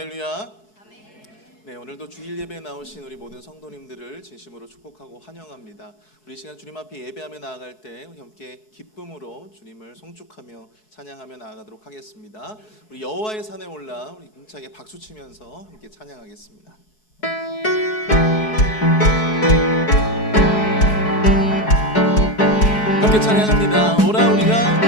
할렐루야. 네, 오늘도 주일 예배에 나오신 우리 모든 성도님들을 진심으로 축복하고 환영합니다. 우리 시간 주님 앞에 예배하며 나아갈 때 함께 기쁨으로 주님을 송축하며 찬양하며 나아가도록 하겠습니다. 우리 여호와의 산에 올라 우리 힘차게 박수 치면서 함께 찬양하겠습니다. 함께 찬양합니다. 오라 우리가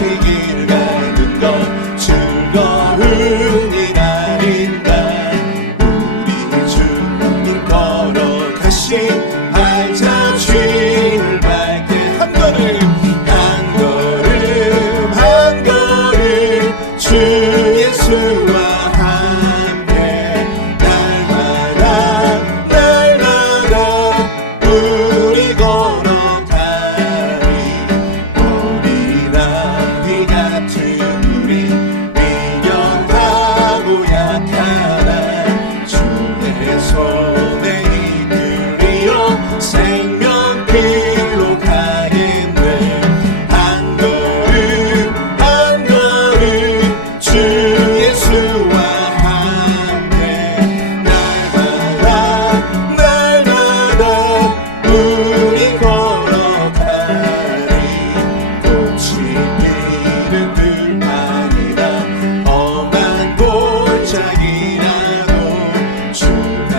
길 가는 것 즐거움이 아닌가. 우리 주님 걸어가신 발자취를 밟게 한 걸음 한 걸음 한 걸음 주 예수와 함께 날마다 날마다 우리 걸어가리. 어린아이 같은 우리 미련하고 약하나 주의 손에 이끌리어 생명길로 가겠네. 한 걸음 한 걸음 주 예수와 함께 날마다 날마다 우리 걸어가리. 꽃이 피는 들판이나 험한 골짜기라도 주가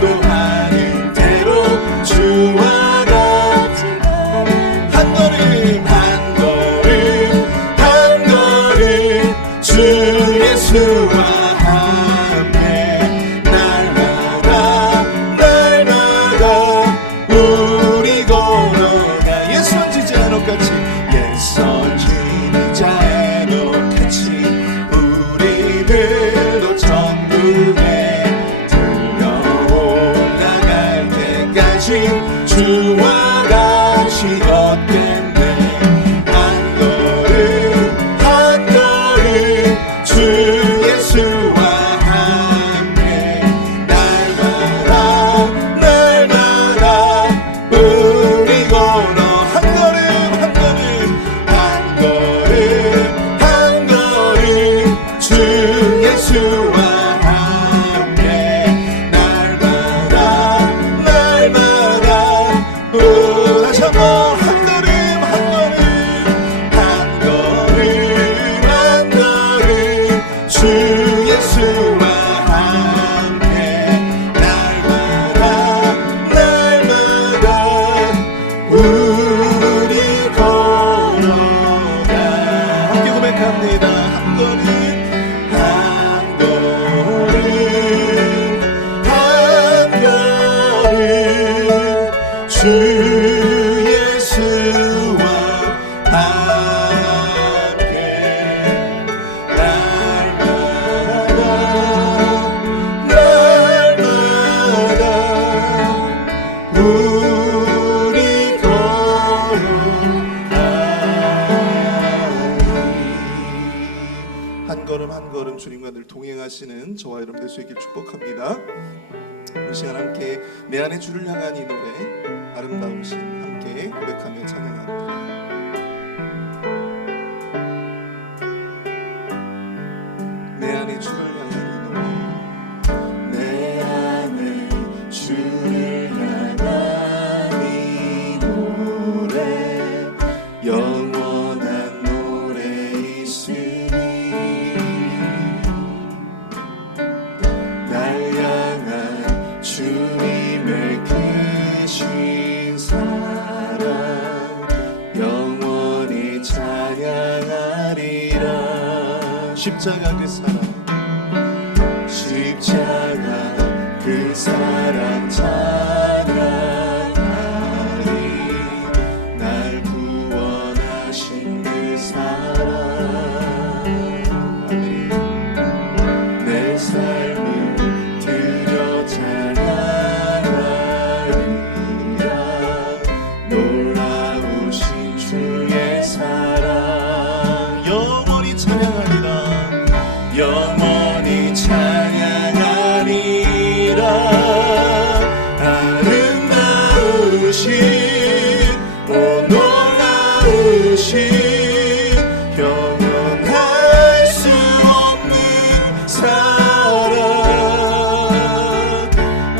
인도하는 대로 주와 같이 한 걸음 한 걸음 한 걸음 주 예수와 함께 날마다 날마다 우리 걸어가. 예선 지자노같이 예선 지자노같이 우리들도 천국에 들려 올라갈 때까지 주와 같이 걷겠네. 한 걸음 한 걸음 주 예수와 함께 날마다 날마다 우리 걸어. 한 걸음 한 걸음 한 걸음 한 걸음 주 예수와 함께 날마다 주 예수와 함께 날마다 우리 걸어가. 함께 고백합니다. 한 걸음 주 예수와 함께 날마다 우리 걸어가니. 한 걸음 한 걸음 주님과 늘 동행하시는 저와 여러분 될 수 있길 축복합니다. 이 시간 함께 내 안에 주를 향한 이 노래 아름다우신 함께 고백하며 찬양합니다. 내 안에 주를 향한 이 노래, 내 안에 주를 향한 이 노래, 영원한 노래 있으니 날 향한 주님의 크신 사랑 영원히 찬양하리라. 십자가 그 사랑, 십자가 그 사랑 찬양하리. 날 구원하신 그 사랑, 내 삶을 드려 찬양하리라. 놀라우신 주의 사랑 영원히 찬양하리라. 영원히 찬양하리라. 아름다우신 오 놀라우신 영원할 수 없는 사랑,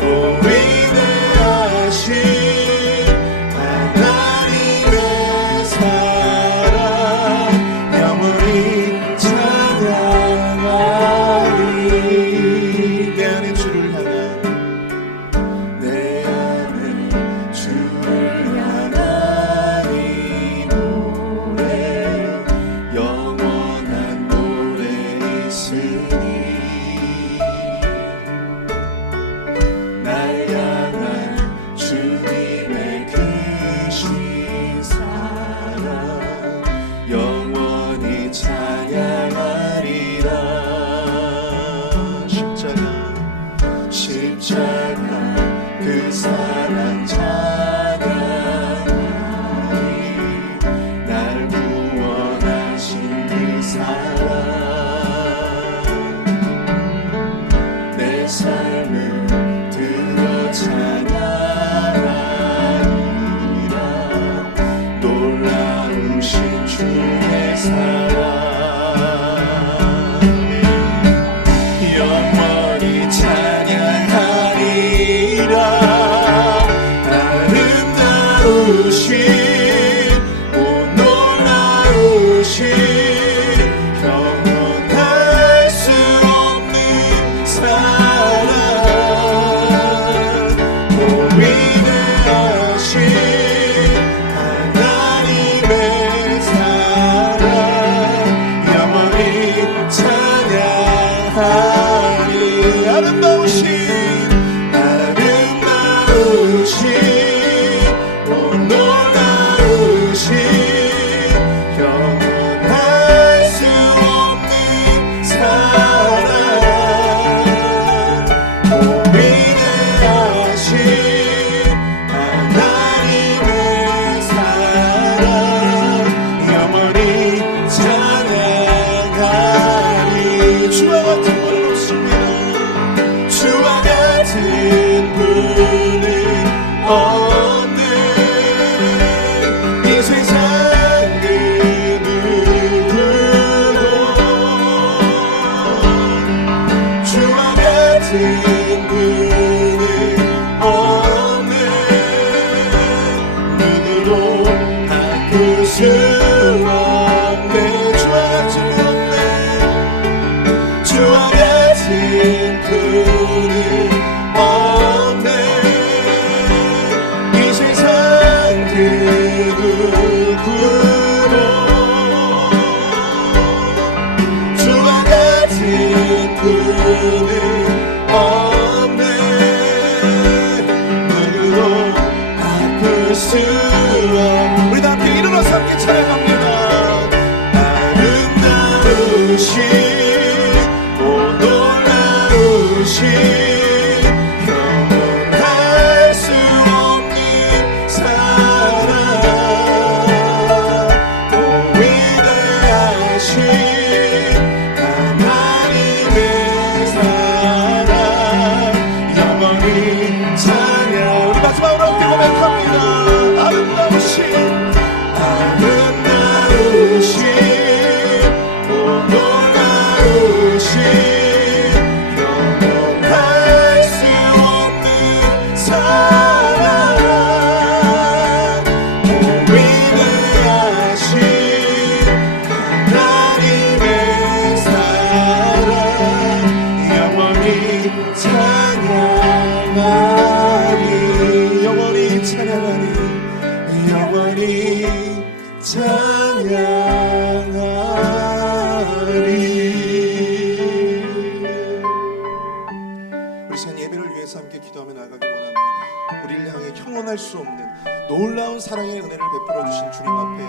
오 위대하신 하나님의 사랑 영원히 찬양하리. 내 안에 주를 향한, 내 안에 주를 향한 이 노래, 영원한 노래 있으니 날 향한 주님의 크신 사랑 영원히 찬양하리라. 십자가 그 사랑 찬양하리. 날 구원하신 그 사랑 내 삶을 들어 찬양하리라. 놀라우신 주의 사랑 영원히 찬양하리라. 아름다우신 오 놀라우신 영원할 수 없는 사랑, 오 위대하신 하나님의 사랑 영원히 찬양하리. 아름다우신 오 놀라우신 영원할 수 없는 사랑, 오 위대하신 하나님의 사랑 영원히 찬양하리. 주와 같은 분은 없습니다. 주와 같은 분은 없는 이 세상 그 누구도 주와 같은 분은 없는 누구도 바꿀 수 없네. 주와 같은 분 없네. 주와 같은 분은 없네. 이 세상 그 누구도 주와 같은 분은 없네. 누구도 바꿀 수 없네. 우리 다 함께 일어나서 함께 찬양합니다. 아름다우신 오 놀라우신 영원할 수 없는 사랑 오 위대하신 하나님의 사랑 영원히 찬양. 우리 마지막으로 함께 고백합니다. 아름다우신 오 놀라우신 영원할 수 없는 사랑 오 위대하신 하나님의 사랑 영원히 찬양하리. 영원히 찬양하리. 영원히 찬양하리. 우리 시간 예배를 위해서 함께 기도하며 나가기 원합니다. 우리를 향해 형언할 수 없는 놀라운 사랑의 은혜를 베풀어 주신 주님 앞에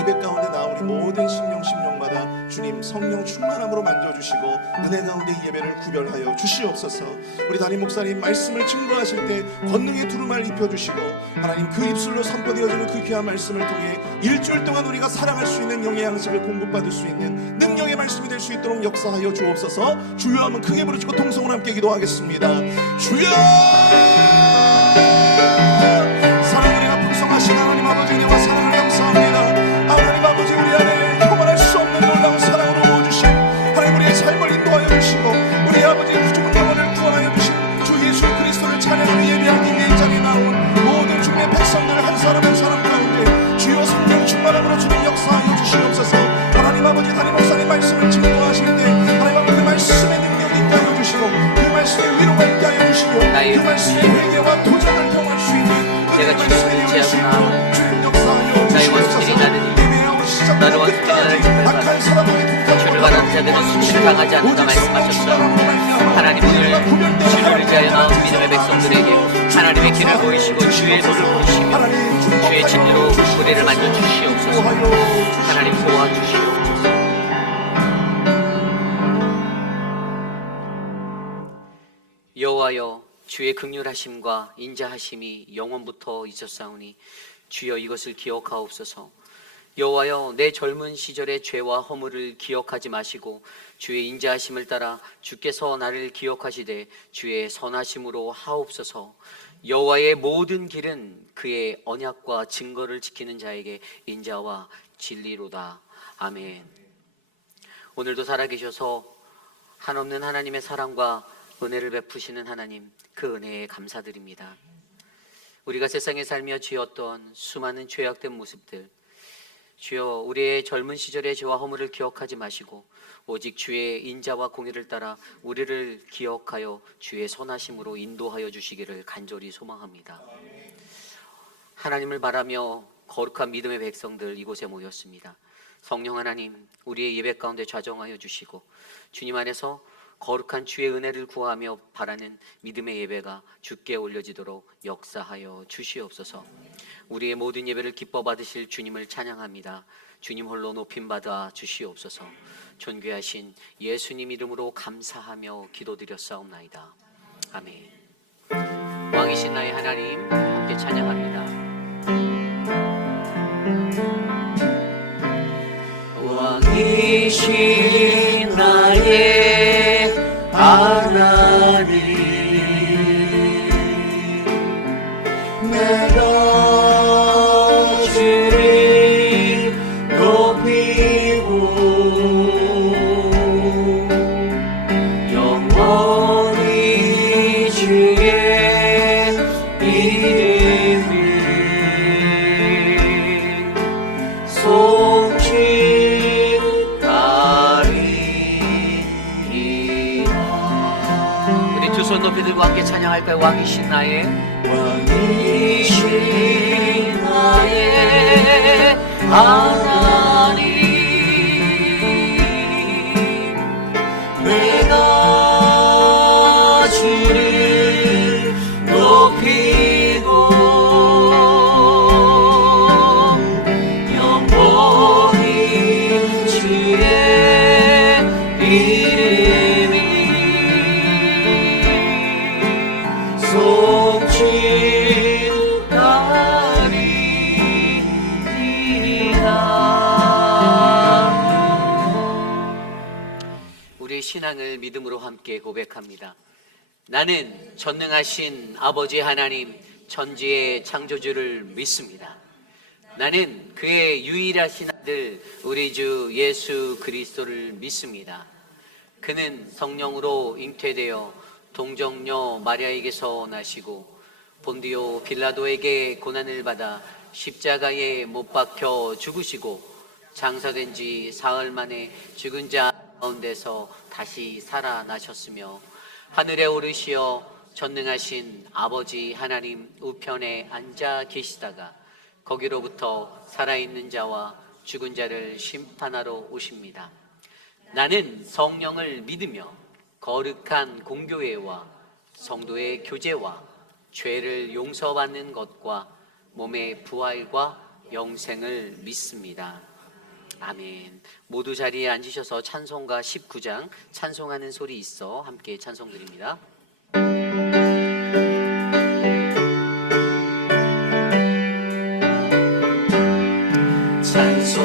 예배 가운데 나온 우리 모든 심령마다 주님 성령 충만함으로 만져주시고 은혜 가운데 예배를 구별하여 주시옵소서. 우리 담임 목사님 말씀을 증거하실 때 권능의 두루마를 입혀주시고 하나님 그 입술로 선포되어지는 그 귀한 말씀을 통해 일주일 동안 우리가 살아갈 수 있는 영의 양식을 공급받을 수 있는 능력의 말씀이 될 수 있도록 역사하여 주옵소서. 주여 하면 크게 부르시고 통성으로 함께 기도하겠습니다. 주여! 사랑으리가 풍성하신 하나님 아버지 은혜와 사랑을 감사합니다. 하나님 아버지 우리 안에 형언할 수 없는 놀라운 사랑으로 부어주신 하나님 우리의 삶을 인도하여 주시고 우리 아버지의 죽은 영혼을 구원하여 주신 주 예수 그리스도를 찬양하며 예배하기 위해 이 자리에 나온 모든 주님의 백성들 한 사람 한 사람 가운데 주여 성령 충만함으로 주님 역사하여 주시옵소서. 하나님 아버지 담임 목사님 말씀을 증거하실 때 하나님 아버지 그 말씀의 능력이 있게 하여 주시고 그 말씀의 위로가 있게 하여 주시고 그 말씀의 회개와 도전을 경험할 수 있는 내가 주를 의지하구나. 나의 원수들이 나를 나를 원수들이 나를 짓밟아 주를 바라는 자들은 수치를 당하지 않는다 말씀하셨다. 하나님 오늘 주를 의지하여 나온 믿음의 백성들에게 하나님의 길을 보이시고 주의 손을 보시며 주의 진리로 우리를 만져주시옵소서. 하나님 도와주시옵소서. 여호와여 주의 긍휼하심과 인자하심이 영원부터 있었사오니 주여 이것을 기억하옵소서. 여호와여 내 젊은 시절의 죄와 허물을 기억하지 마시고 주의 인자하심을 따라 주께서 나를 기억하시되 주의 선하심으로 하옵소서. 여호와의 모든 길은 그의 언약과 증거를 지키는 자에게 인자와 진리로다. 아멘. 오늘도 살아계셔서 한없는 하나님의 사랑과 은혜를 베푸시는 하나님, 그 은혜에 감사드립니다. 우리가 세상에 살며 지었던 수많은 죄악된 모습들, 주여 우리의 젊은 시절의 죄와 허물을 기억하지 마시고 오직 주의 인자와 공의를 따라 우리를 기억하여 주의 선하심으로 인도하여 주시기를 간절히 소망합니다. 하나님을 바라며 거룩한 믿음의 백성들 이곳에 모였습니다. 성령 하나님, 우리의 예배 가운데 좌정하여 주시고 주님 안에서 거룩한 주의 은혜를 구하며 바라는 믿음의 예배가 주께 올려지도록 역사하여 주시옵소서. 우리의 모든 예배를 기뻐 받으실 주님을 찬양합니다. 주님 홀로 높임받아 주시옵소서. 존귀하신 예수님 이름으로 감사하며 기도드렸사옵나이다. 아멘. 왕이신 나의 하나님 함께 찬양합니다. 왕이신 나의 하나님 내가 주를 높이고 영원히 주의 이름을 송축하리이다. 두 손 높이 들고 함께 찬양할까요? 왕이신 나의 왕이신 나의 하나님, 내가 주를 높이고 영원히 주의 이름이 우리의 신앙을 믿음으로 함께 고백합니다. 나는 전능하신 아버지 하나님 천지의 창조주를 믿습니다. 나는 그의 유일하신 아들 우리 주 예수 그리스도를 믿습니다. 그는 성령으로 잉태되어 동정녀 마리아에게서 나시고 본디오 빌라도에게 고난을 받아 십자가에 못 박혀 죽으시고 장사된 지 사흘 만에 죽은 자 가운데서 다시 살아나셨으며 하늘에 오르시어 전능하신 아버지 하나님 우편에 앉아 계시다가 거기로부터 살아있는 자와 죽은 자를 심판하러 오십니다. 나는 성령을 믿으며 거룩한 공교회와 성도의 교제와 죄를 용서받는 것과 몸의 부활과 영생을 믿습니다. 아멘. 모두 자리에 앉으셔서 찬송가 19장 찬송하는 소리 있어 함께 찬송 드립니다.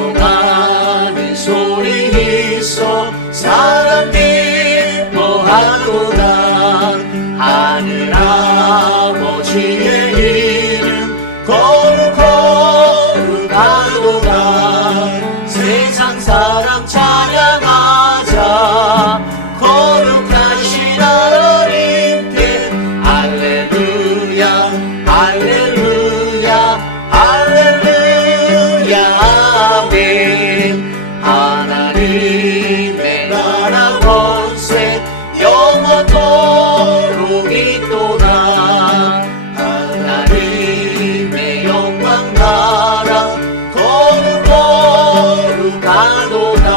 찬송하는 소리 있어 사람 기뻐하도다. 하늘 아버지의 이름 거룩하도다. 세상 사람 찬양하자. 거룩하신 하나님께 할렐루야 할렐루야 할렐루야 아멘. 하나님의 나라 권세 영원토록 있도다. 하나님의 영광 나라 거룩하도다.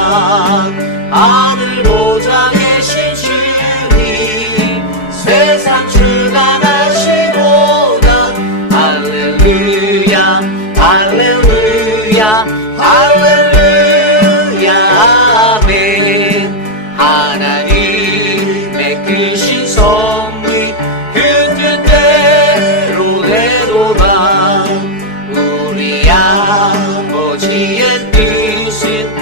하늘 보좌에 계신 주님 세상 주관하시도다. 할렐루야 할렐루야 할렐루야 아멘. 하나님의 크신 섭리 그 뜻대로 되도다. 우리 아버지의 뜻은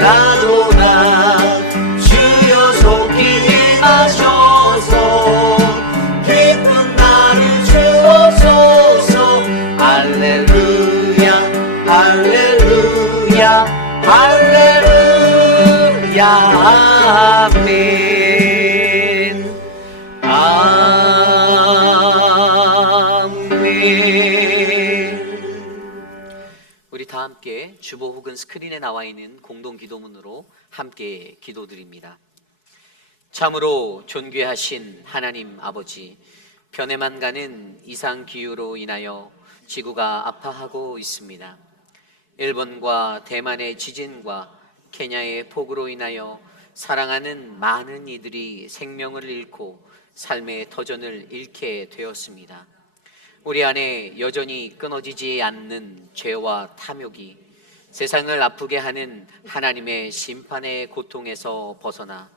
거룩하도다. 주여 속히 임하셔서 기쁜 날을 주옵소서. 할렐루야 할렐루야 할렐루야 아멘 아멘. 우리 다 함께 주보 혹은 스크린에 나와 있는 공동 기도문으로 함께 기도드립니다. 참으로 존귀하신 하나님 아버지, 변해만 가는 이상 기후로 인하여 지구가 아파하고 있습니다. 일본과 대만의 지진과 케냐의 폭우로 인하여 사랑하는 많은 이들이 생명을 잃고 삶의 터전을 잃게 되었습니다. 우리 안에 여전히 끊어지지 않는 죄와 탐욕이 세상을 아프게 하는 하나님의 심판의 고통에서 벗어나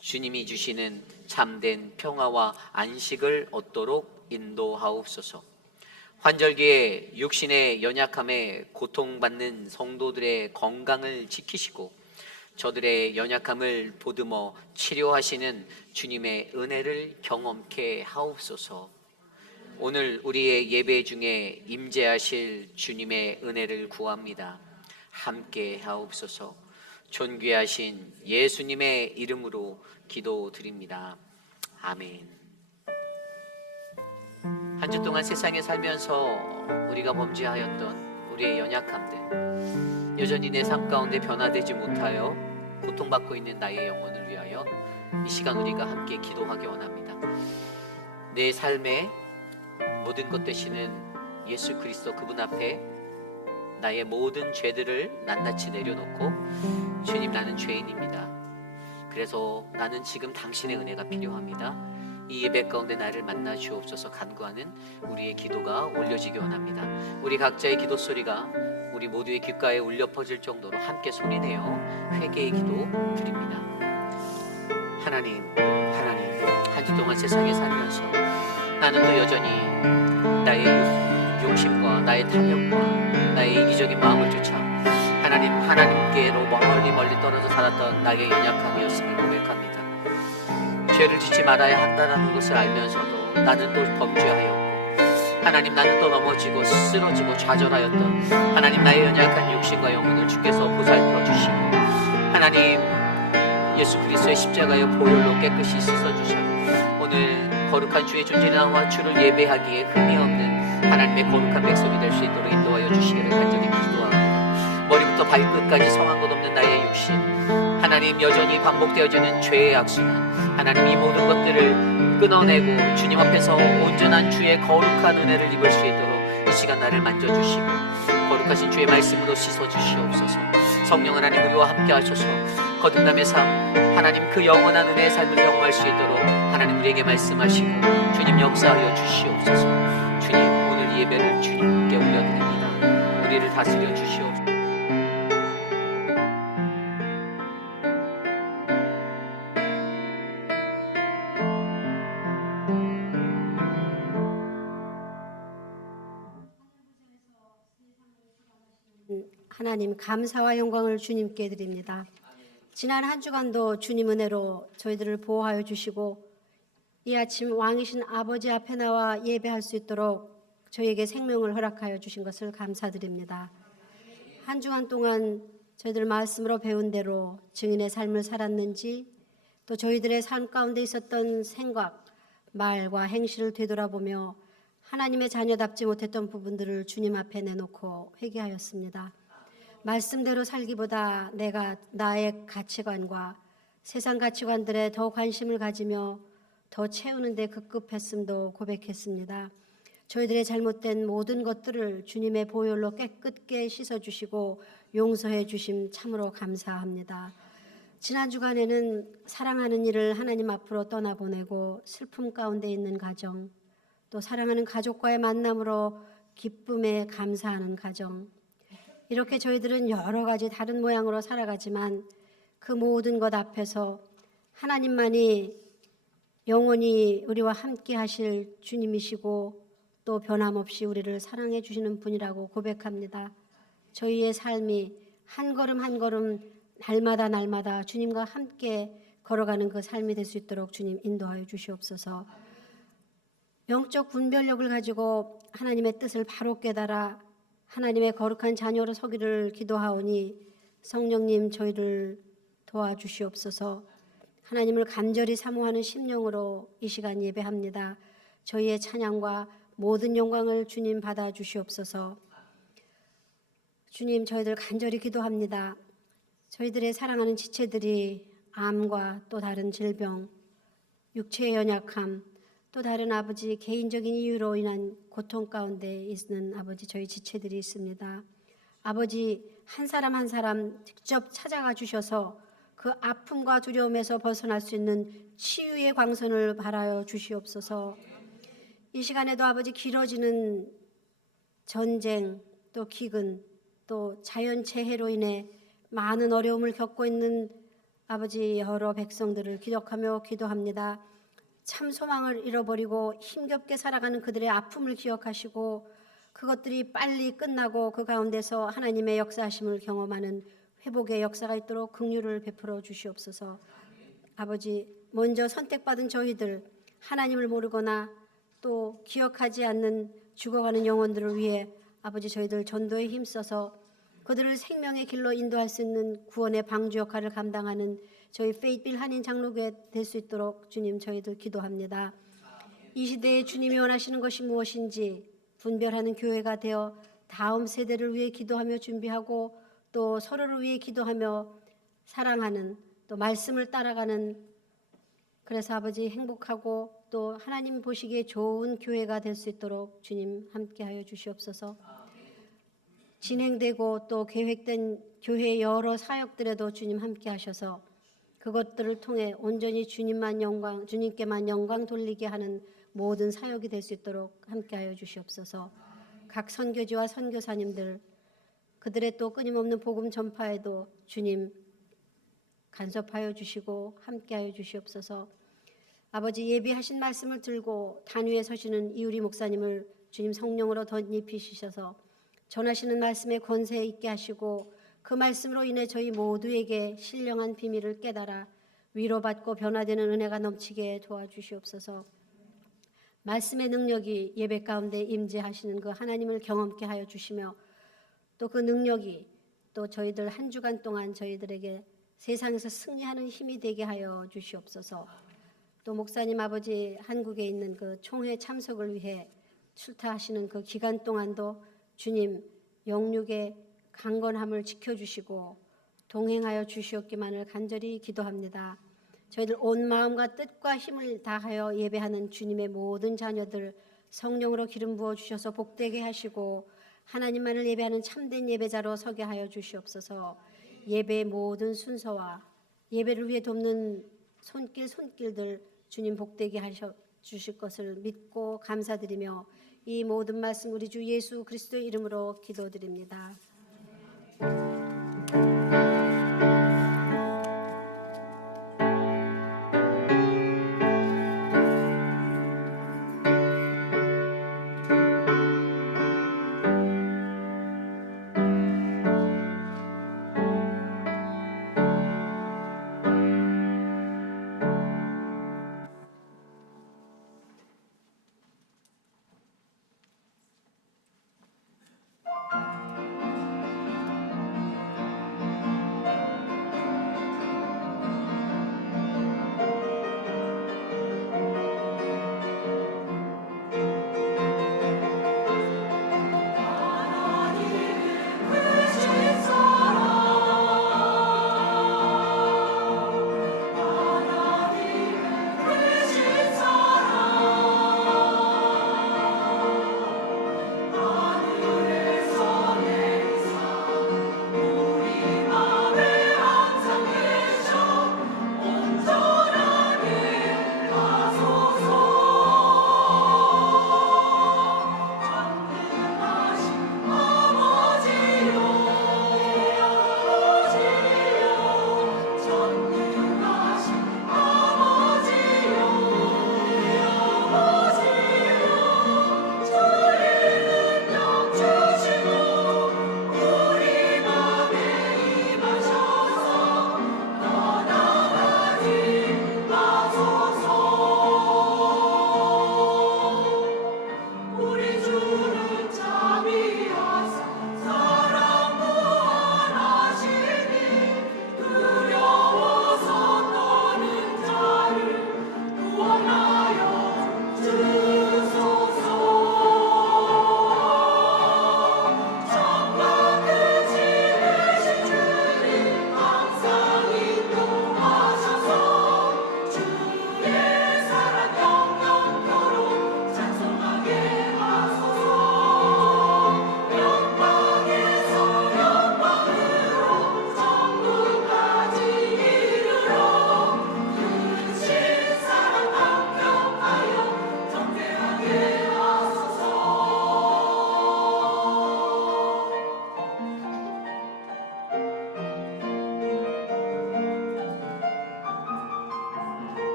주님이 주시는 참된 평화와 안식을 얻도록 인도하옵소서. 환절기에 육신의 연약함에 고통받는 성도들의 건강을 지키시고 저들의 연약함을 보듬어 치료하시는 주님의 은혜를 경험케 하옵소서. 오늘 우리의 예배 중에 임재하실 주님의 은혜를 구합니다. 함께 하옵소서. 존귀하신 예수님의 이름으로 기도드립니다. 아멘. 한 주 동안 세상에 살면서 우리가 범죄하였던 우리의 연약함들, 여전히 내 삶 가운데 변화되지 못하여 고통받고 있는 나의 영혼을 위하여 이 시간 우리가 함께 기도하기 원합니다. 내 삶의 모든 것 되시는 예수 그리스도 그분 앞에 나의 모든 죄들을 낱낱이 내려놓고 주님, 나는 죄인입니다. 그래서 나는 지금 당신의 은혜가 필요합니다. 이 예배 가운데 나를 만나 주옵소서 간구하는 우리의 기도가 올려지기 원합니다. 우리 각자의 기도 소리가 우리 모두의 귓가에 울려 퍼질 정도로 함께 소리내어 회개의 기도 드립니다. 하나님, 한 주 동안 세상에 살면서 나는 또 여전히 나의 욕심과 나의 탐욕과 나의 이기적인 마음을 쫓아 하나님께로 멀리 떨어져 살았던 나의 연약함이었음을 고백합니다. 죄를 짓지 말아야 한다는 것을 알면서도 나는 또 범죄하였고, 하나님, 나는 또 넘어지고 쓰러지고 좌절하였던 하나님, 나의 연약한 육신과 영혼을 주께서 보살펴 주시고, 하나님, 예수 그리스도의 십자가의 보혈로 깨끗이 씻어주셔 오늘 거룩한 주의 존재에 나와 주를 예배하기에 흠이 없는 하나님의 거룩한 백성이 될 수 있도록 인도하여 주시기를 간절히 기도합니다. 머리부터 발끝까지 성한 것 없는 나의 육신, 하나님, 여전히 반복되어지는 죄의 악순환, 하나님, 이 모든 것들을 끊어내고 주님 앞에서 온전한 주의 거룩한 은혜를 입을 수 있도록 이 시간 나를 만져주시고 거룩하신 주의 말씀으로 씻어주시옵소서. 성령 하나님, 우리와 함께 하셔서 거듭남의 삶, 하나님, 그 영원한 은혜의 삶을 경험할 수 있도록 하나님 우리에게 말씀하시고 주님 역사하여 주시옵소서. 주님, 오늘 이 예배를 주님께 올려드립니다. 우리를 다스려 주시옵소서. 하나님, 감사와 영광을 주님께 드립니다. 지난 한 주간도 주님 은혜로 저희들을 보호하여 주시고 이 아침 왕이신 아버지 앞에 나와 예배할 수 있도록 저희에게 생명을 허락하여 주신 것을 감사드립니다. 한 주간 동안 저희들 말씀으로 배운 대로 증인의 삶을 살았는지, 또 저희들의 삶 가운데 있었던 생각, 말과 행실을 되돌아보며 하나님의 자녀답지 못했던 부분들을 주님 앞에 내놓고 회개하였습니다. 말씀대로 살기보다 내가 나의 가치관과 세상 가치관들에 더 관심을 가지며 더 채우는 데 급급했음도 고백했습니다. 저희들의 잘못된 모든 것들을 주님의 보혈로 깨끗게 씻어주시고 용서해 주심 참으로 감사합니다. 지난 주간에는 사랑하는 이를 하나님 앞으로 떠나보내고 슬픔 가운데 있는 가정, 또 사랑하는 가족과의 만남으로 기쁨에 감사하는 가정, 이렇게 저희들은 여러 가지 다른 모양으로 살아가지만 그 모든 것 앞에서 하나님만이 영원히 우리와 함께 하실 주님이시고 또 변함없이 우리를 사랑해 주시는 분이라고 고백합니다. 저희의 삶이 한 걸음 한 걸음 날마다 주님과 함께 걸어가는 그 삶이 될 수 있도록 주님 인도하여 주시옵소서. 영적 분별력을 가지고 하나님의 뜻을 바로 깨달아 하나님의 거룩한 자녀로 서기를 기도하오니 성령님 저희를 도와주시옵소서. 하나님을 간절히 사모하는 심령으로 이 시간 예배합니다. 저희의 찬양과 모든 영광을 주님 받아 주시옵소서. 주님, 저희들 간절히 기도합니다. 저희들의 사랑하는 지체들이 암과 또 다른 질병, 육체의 연약함, 또 다른 아버지 개인적인 이유로 인한 고통 가운데 있는 아버지 저희 지체들이 있습니다. 아버지, 한 사람 한 사람 직접 찾아가 주셔서 그 아픔과 두려움에서 벗어날 수 있는 치유의 광선을 발하여 주시옵소서. 이 시간에도 아버지 길어지는 전쟁, 또 기근, 또 자연재해로 인해 많은 어려움을 겪고 있는 아버지 여러 백성들을 기억하며 기도합니다. 참 소망을 잃어버리고 힘겹게 살아가는 그들의 아픔을 기억하시고 그것들이 빨리 끝나고 그 가운데서 하나님의 역사하심을 경험하는 회복의 역사가 있도록 긍휼을 베풀어 주시옵소서. 아버지, 먼저 선택받은 저희들, 하나님을 모르거나 또 기억하지 않는 죽어가는 영혼들을 위해 아버지 저희들 전도에 힘써서 그들을 생명의 길로 인도할 수 있는 구원의 방주 역할을 감당하는 저희 페이필 한인 장로교회 될 수 있도록 주님 저희들 기도합니다. 이 시대에 주님이 원하시는 것이 무엇인지 분별하는 교회가 되어 다음 세대를 위해 기도하며 준비하고 또 서로를 위해 기도하며 사랑하는 또 말씀을 따라가는 그래서 아버지 행복하고 또 하나님 보시기에 좋은 교회가 될 수 있도록 주님 함께하여 주시옵소서. 진행되고 또 계획된 교회 여러 사역들에도 주님 함께하셔서 그것들을 통해 온전히 주님께만 영광 돌리게 하는 모든 사역이 될 수 있도록 함께하여 주시옵소서. 각 선교지와 선교사님들 그들의 또 끊임없는 복음 전파에도 주님 간섭하여 주시고 함께하여 주시옵소서. 아버지 예비하신 말씀을 들고 단위에 서시는 이우리 목사님을 주님 성령으로 덧입히시셔서 전하시는 말씀에 권세 있게 하시고 그 말씀으로 인해 저희 모두에게 신령한 비밀을 깨달아 위로받고 변화되는 은혜가 넘치게 도와주시옵소서. 말씀의 능력이 예배 가운데 임재하시는 그 하나님을 경험케 하여 주시며 또 그 능력이 또 저희들 한 주간 동안 저희들에게 세상에서 승리하는 힘이 되게 하여 주시옵소서. 또 목사님 아버지 한국에 있는 그 총회 참석을 위해 출타하시는 그 기간 동안도 주님 영육의 강건함을 지켜주시고 동행하여 주시옵기만을 간절히 기도합니다. 저희들 온 마음과 뜻과 힘을 다하여 예배하는 주님의 모든 자녀들 성령으로 기름 부어 주셔서 복되게 하시고 하나님만을 예배하는 참된 예배자로 서게 하여 주시옵소서. 예배의 모든 순서와 예배를 위해 돕는 손길들 주님 복되게 하셔 주실 것을 믿고 감사드리며 이 모든 말씀 우리 주 예수 그리스도의 이름으로 기도드립니다.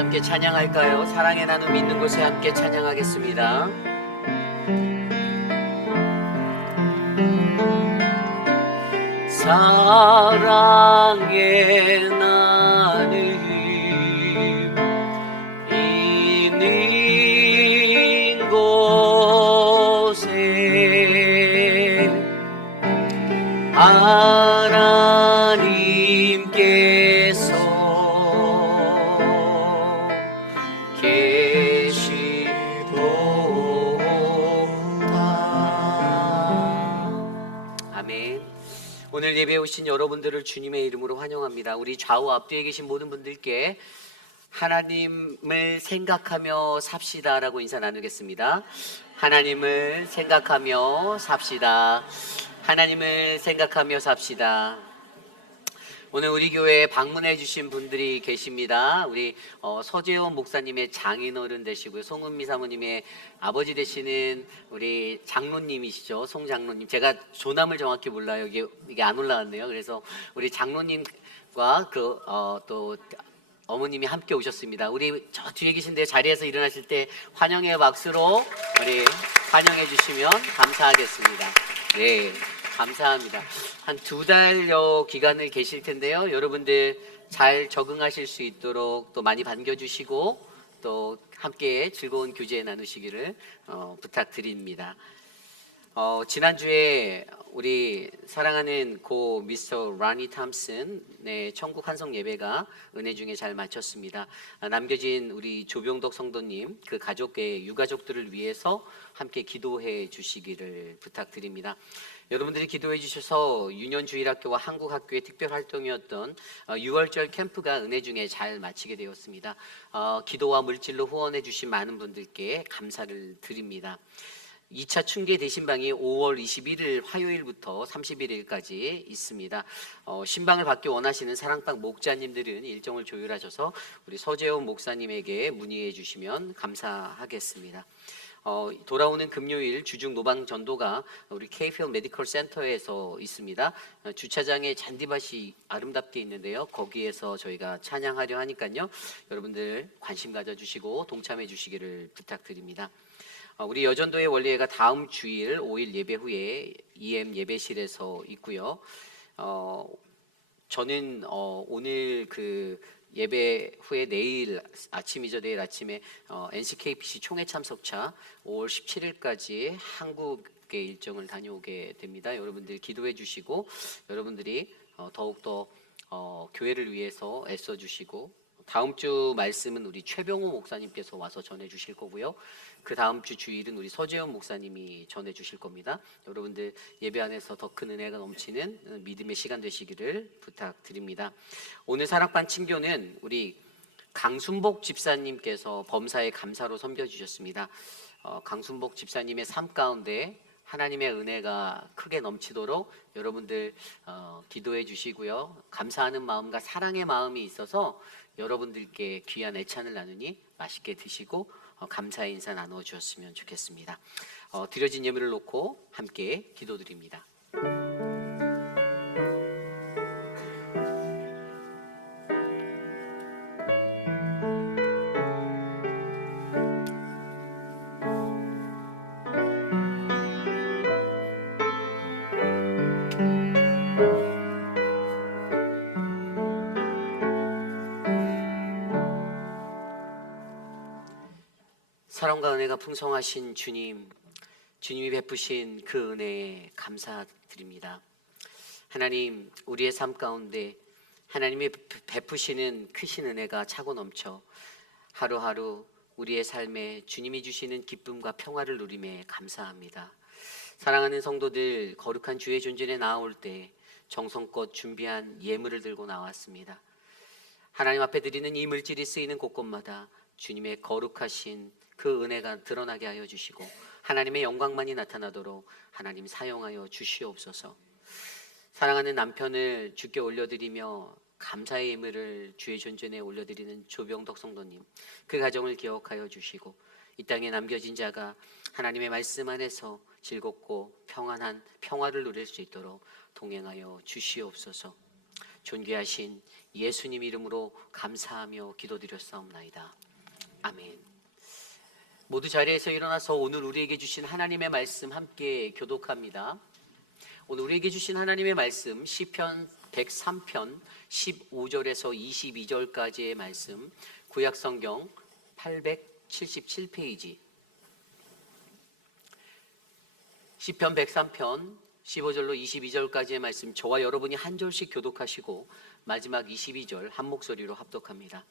함께 찬양할까요? 사랑의 나눔 있는 곳에 함께 찬양하겠습니다. 사랑의 나눔 있는 곳에 하나님께서 계시도다. 아멘. 오늘 예배에 오신 여러분들을 주님의 이름으로 환영합니다. 우리 좌우 앞뒤에 계신 모든 분들께 하나님을 생각하며 삽시다라고 인사 나누겠습니다. 하나님을 생각하며 삽시다. 하나님을 생각하며 삽시다. 오늘 우리 교회에 방문해 주신 분들이 계십니다. 우리 서재원 목사님의 장인어른 되시고요. 송은미 사모님의 아버지 되시는 우리 장로님이시죠. 송 장로님. 제가 조남을 정확히 몰라요. 이게 안 올라왔네요. 그래서 우리 장로님과 또 어머님이 함께 오셨습니다. 우리 저 뒤에 계신데 자리에서 일어나실 때 환영의 박수로 우리 환영해 주시면 감사하겠습니다. 네, 감사합니다. 한 2달여 기간을 계실 텐데요. 여러분들 잘 적응하실 수 있도록 또 많이 반겨주시고 또 함께 즐거운 교제 나누시기를 부탁드립니다. 지난주에 우리 사랑하는 고 미스터 라니 탐슨의 천국 환송 예배가 은혜 중에 잘 마쳤습니다. 남겨진 우리 조병덕 성도님 그 가족의 유가족들을 위해서 함께 기도해 주시기를 부탁드립니다. 여러분들이 기도해 주셔서 유년주일학교와 한국학교의 특별 활동이었던 6월절 캠프가 은혜 중에 잘 마치게 되었습니다. 기도와 물질로 후원해 주신 많은 분들께 감사를 드립니다. 2차 충계 대신방이 5월 21일 화요일부터 31일까지 있습니다. 신방을 받기 원하시는 사랑방 목자님들은 일정을 조율하셔서 우리 서재원 목사님에게 문의해 주시면 감사하겠습니다. 돌아오는 금요일 주중 노방 전도가 우리 Kfield 메디컬 센터에서 있습니다. 주차장에 잔디밭이 아름답게 있는데요. 거기에서 저희가 찬양하려 하니까요. 여러분들 관심 가져주시고 동참해 주시기를 부탁드립니다. 우리 여전도의 원리회가 다음 주일 5일 예배 후에 EM 예배실에서 있고요. 저는 오늘 그 예배 후에 내일 아침이죠. 내일 아침에 NCKPC 총회 참석차 5월 17일까지 한국의 일정을 다녀오게 됩니다. 여러분들 기도해 주시고 여러분들이 더욱더 교회를 위해서 애써 주시고 다음 주 말씀은 우리 최병호 목사님께서 와서 전해 주실 거고요. 그 다음 주 주일은 우리 서재원 목사님이 전해 주실 겁니다. 여러분들 예배 안에서 더 큰 은혜가 넘치는 믿음의 시간 되시기를 부탁드립니다. 오늘 사랑반 친교는 우리 강순복 집사님께서 범사에 감사로 섬겨주셨습니다. 강순복 집사님의 삶 가운데 하나님의 은혜가 크게 넘치도록 여러분들 기도해 주시고요. 감사하는 마음과 사랑의 마음이 있어서 여러분들께 귀한 애찬을 나누니 맛있게 드시고 감사의 인사 나누어 주셨으면 좋겠습니다. 드려진 예물을 놓고 함께 기도드립니다. 사랑과 은혜가 풍성하신 주님, 주님이 베푸신 그 은혜에 감사드립니다. 하나님, 우리의 삶 가운데 하나님이 베푸시는 크신 은혜가 차고 넘쳐 하루하루 우리의 삶에 주님이 주시는 기쁨과 평화를 누림에 감사합니다. 사랑하는 성도들, 거룩한 주의 존전에 나아올 때 정성껏 준비한 예물을 들고 나왔습니다. 하나님 앞에 드리는 이 물질이 쓰이는 곳곳마다 주님의 거룩하신 그 은혜가 드러나게 하여 주시고 하나님의 영광만이 나타나도록 하나님 사용하여 주시옵소서. 사랑하는 남편을 주께 올려드리며 감사의 예물을 주의 존전에 올려드리는 조병덕 성도님, 그 가정을 기억하여 주시고 이 땅에 남겨진 자가 하나님의 말씀 안에서 즐겁고 평안한 평화를 누릴 수 있도록 동행하여 주시옵소서. 존귀하신 예수님 이름으로 감사하며 기도드렸사옵나이다. 아멘. 모두 자리에서 일어나서 오늘 우리에게 주신 하나님의 말씀 함께 교독합니다. 오늘 우리에게 주신 하나님의 말씀 시편 103편 15절에서 22절까지의 말씀, 구약성경 877페이지, 시편 103편 15절로 22절까지의 말씀, 저와 여러분이 한 절씩 교독하시고 마지막 22절 한 목소리로 합독합니다.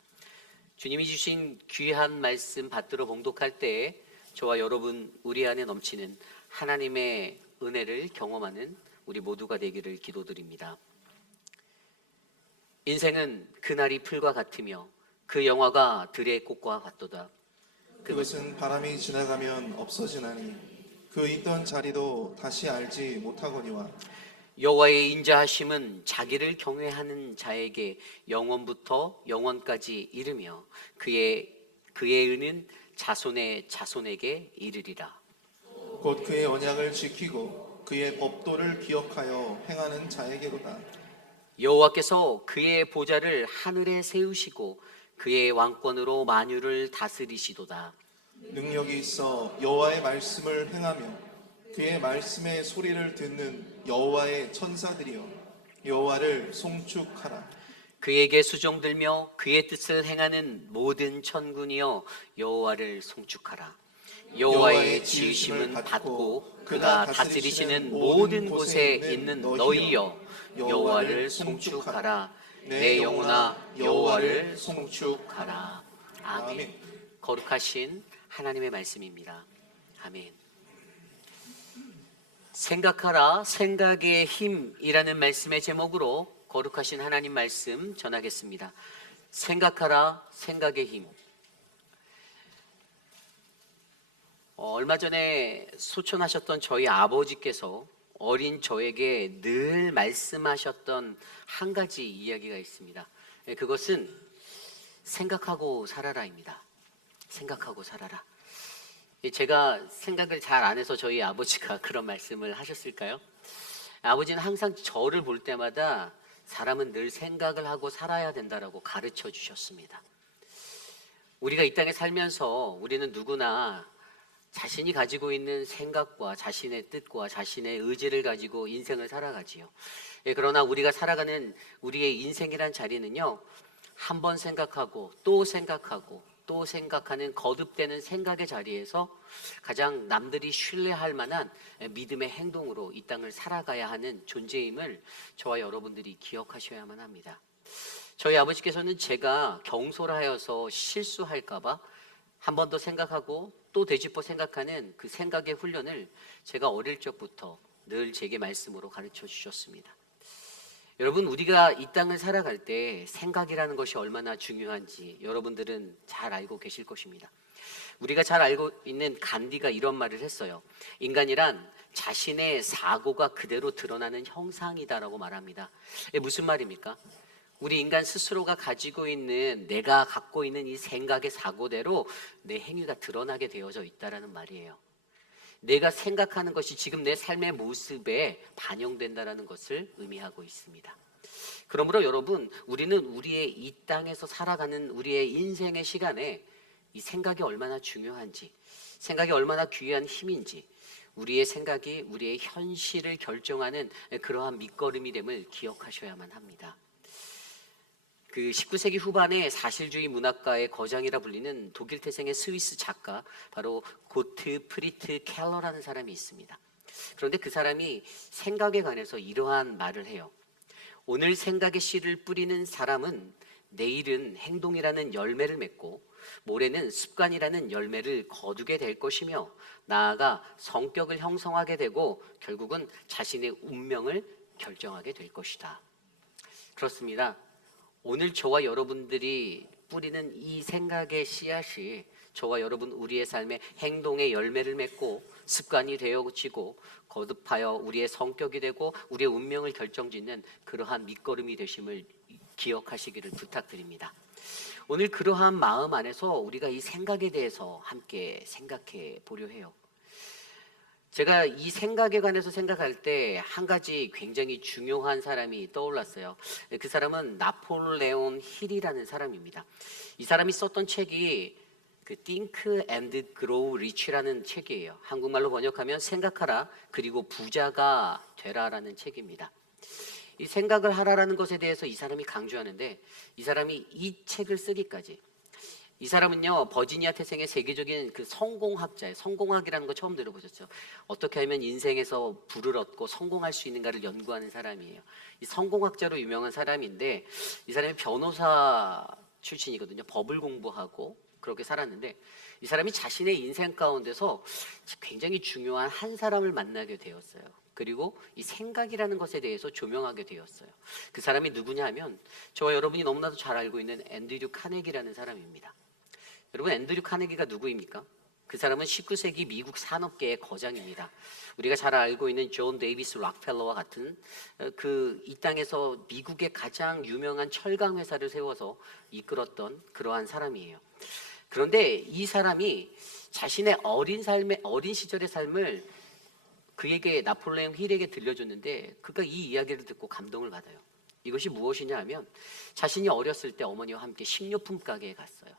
주님이 주신 귀한 말씀 받들어 봉독할 때 저와 여러분 우리 안에 넘치는 하나님의 은혜를 경험하는 우리 모두가 되기를 기도드립니다. 인생은 그날이 풀과 같으며 그 영화가 들의 꽃과 같도다. 그것은 바람이 지나가면 없어지나니 그 있던 자리도 다시 알지 못하거니와 여호와의 인자하심은 자기를 경외하는 자에게 영원부터 영원까지 이르며 그의 은은 자손의 자손에게 이르리라. 곧 그의 언약을 지키고 그의 법도를 기억하여 행하는 자에게로다. 여호와께서 그의 보좌를 하늘에 세우시고 그의 왕권으로 만유를 다스리시도다. 능력이 있어 여호와의 말씀을 행하며 그의 말씀의 소리를 듣는 여호와의 천사들이여 여호와를 송축하라. 그에게 수종들며 그의 뜻을 행하는 모든 천군이여 여호와를 송축하라. 여호와의 지으심은 받고 그가 다스리시는 모든 곳에 있는 너희여 여호와를 송축하라. 내 영혼아 여호와를 송축하라. 아멘. 거룩하신 하나님의 말씀입니다. 아멘. 생각하라, 생각의 힘이라는 말씀의 제목으로 거룩하신 하나님 말씀 전하겠습니다. 생각하라, 생각의 힘. 얼마 전에 소천하셨던 저희 아버지께서 어린 저에게 늘 말씀하셨던 한 가지 이야기가 있습니다. 그것은 생각하고 살아라입니다. 생각하고 살아라. 제가 생각을 잘 안 해서 저희 아버지가 그런 말씀을 하셨을까요? 아버지는 항상 저를 볼 때마다 사람은 늘 생각을 하고 살아야 된다라고 가르쳐 주셨습니다. 우리가 이 땅에 살면서 우리는 누구나 자신이 가지고 있는 생각과 자신의 뜻과 자신의 의지를 가지고 인생을 살아가지요. 그러나 우리가 살아가는 우리의 인생이란 자리는요, 한 번 생각하고 또 생각하고 또 생각하는 거듭되는 생각의 자리에서 가장 남들이 신뢰할 만한 믿음의 행동으로 이 땅을 살아가야 하는 존재임을 저와 여러분들이 기억하셔야만 합니다. 저희 아버지께서는 제가 경솔하여서 실수할까봐 한 번 더 생각하고 또 되짚어 생각하는 그 생각의 훈련을 제가 어릴 적부터 늘 제게 말씀으로 가르쳐 주셨습니다. 여러분, 우리가 이 땅을 살아갈 때 생각이라는 것이 얼마나 중요한지 여러분들은 잘 알고 계실 것입니다. 우리가 잘 알고 있는 간디가 이런 말을 했어요. 인간이란 자신의 사고가 그대로 드러나는 형상이다라고 말합니다. 무슨 말입니까? 우리 인간 스스로가 가지고 있는, 내가 갖고 있는 이 생각의 사고대로 내 행위가 드러나게 되어져 있다라는 말이에요. 내가 생각하는 것이 지금 내 삶의 모습에 반영된다라는 것을 의미하고 있습니다. 그러므로 여러분, 우리는 우리의 이 땅에서 살아가는 우리의 인생의 시간에 이 생각이 얼마나 중요한지, 생각이 얼마나 귀한 힘인지, 우리의 생각이 우리의 현실을 결정하는 그러한 밑거름이 됨을 기억하셔야만 합니다. 그 19세기 후반에 사실주의 문학가의 거장이라 불리는 독일 태생의 스위스 작가, 바로 고트프리트 켈러라는 사람이 있습니다. 그런데 그 사람이 생각에 관해서 이러한 말을 해요. 오늘 생각의 씨를 뿌리는 사람은 내일은 행동이라는 열매를 맺고 모레는 습관이라는 열매를 거두게 될 것이며 나아가 성격을 형성하게 되고 결국은 자신의 운명을 결정하게 될 것이다. 그렇습니다. 오늘 저와 여러분들이 뿌리는 이 생각의 씨앗이 저와 여러분 우리의 삶의 행동의 열매를 맺고 습관이 되어지고 거듭하여 우리의 성격이 되고 우리의 운명을 결정짓는 그러한 밑거름이 되심을 기억하시기를 부탁드립니다. 오늘 그러한 마음 안에서 우리가 이 생각에 대해서 함께 생각해 보려 해요. 제가 이 생각에 관해서 생각할 때 한 가지 굉장히 중요한 사람이 떠올랐어요. 그 사람은 나폴레온 힐이라는 사람입니다. 이 사람이 썼던 책이 그 Think and Grow Rich라는 책이에요. 한국말로 번역하면 생각하라 그리고 부자가 되라라는 책입니다. 이 생각을 하라라는 것에 대해서 이 사람이 강조하는데, 이 사람이 이 책을 쓰기까지, 이 사람은요 버지니아 태생의 세계적인 그 성공학자예요. 성공학이라는 거 처음 들어보셨죠? 어떻게 하면 인생에서 부를 얻고 성공할 수 있는가를 연구하는 사람이에요. 이 성공학자로 유명한 사람인데, 이 사람이 변호사 출신이거든요. 법을 공부하고 그렇게 살았는데, 이 사람이 자신의 인생 가운데서 굉장히 중요한 한 사람을 만나게 되었어요. 그리고 이 생각이라는 것에 대해서 조명하게 되었어요. 그 사람이 누구냐 하면 저와 여러분이 너무나도 잘 알고 있는 앤드류 카네기라는 사람입니다. 여러분, 앤드류 카네기가 누구입니까? 그 사람은 19세기 미국 산업계의 거장입니다. 우리가 잘 알고 있는 존 데이비스 락펠러와 같은 이 땅에서 미국의 가장 유명한 철강 회사를 세워서 이끌었던 그러한 사람이에요. 그런데 이 사람이 자신의 어린 시절의 삶을 그에게, 나폴레옹 힐에게 들려줬는데, 그가 이 이야기를 듣고 감동을 받아요. 이것이 무엇이냐 하면, 자신이 어렸을 때 어머니와 함께 식료품 가게에 갔어요.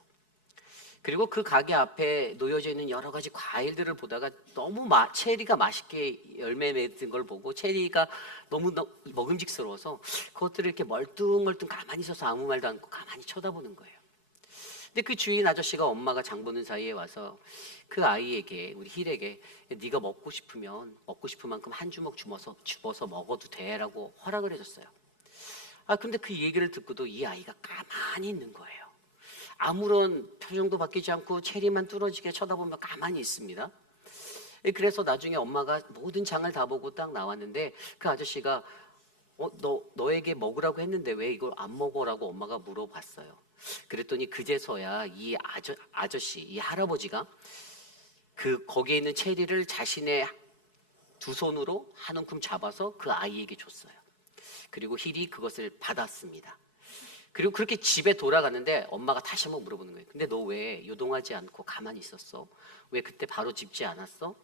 그리고 그 가게 앞에 놓여져 있는 여러 가지 과일들을 보다가 너무 체리가 맛있게 열매 맺은 걸 보고, 체리가 너무 먹음직스러워서 그것들을 이렇게 멀뚱멀뚱 가만히 서서 아무 말도 않고 가만히 쳐다보는 거예요. 근데 그 주인 아저씨가 엄마가 장 보는 사이에 와서 그 아이에게, 우리 힐에게, 네가 먹고 싶으면 먹고 싶은 만큼 한 주먹 집어서 먹어도 돼라고 허락을 해줬어요. 근데 그 얘기를 듣고도 이 아이가 가만히 있는 거예요. 아무런 표정도 바뀌지 않고 체리만 뚫어지게 쳐다보면 가만히 있습니다. 그래서 나중에 엄마가 모든 장을 다 보고 딱 나왔는데, 그 아저씨가 너에게 먹으라고 했는데 왜 이걸 안 먹어라고 엄마가 물어봤어요. 그랬더니 그제서야 이 아저씨, 이 할아버지가 거기에 있는 체리를 자신의 두 손으로 한 움큼 잡아서 그 아이에게 줬어요. 그리고 힐이 그것을 받았습니다. 그리고 그렇게 집에 돌아갔는데 엄마가 다시 한번 물어보는 거예요. 근데 너 왜 요동하지 않고 가만히 있었어? 왜 그때 바로 짚지 않았어?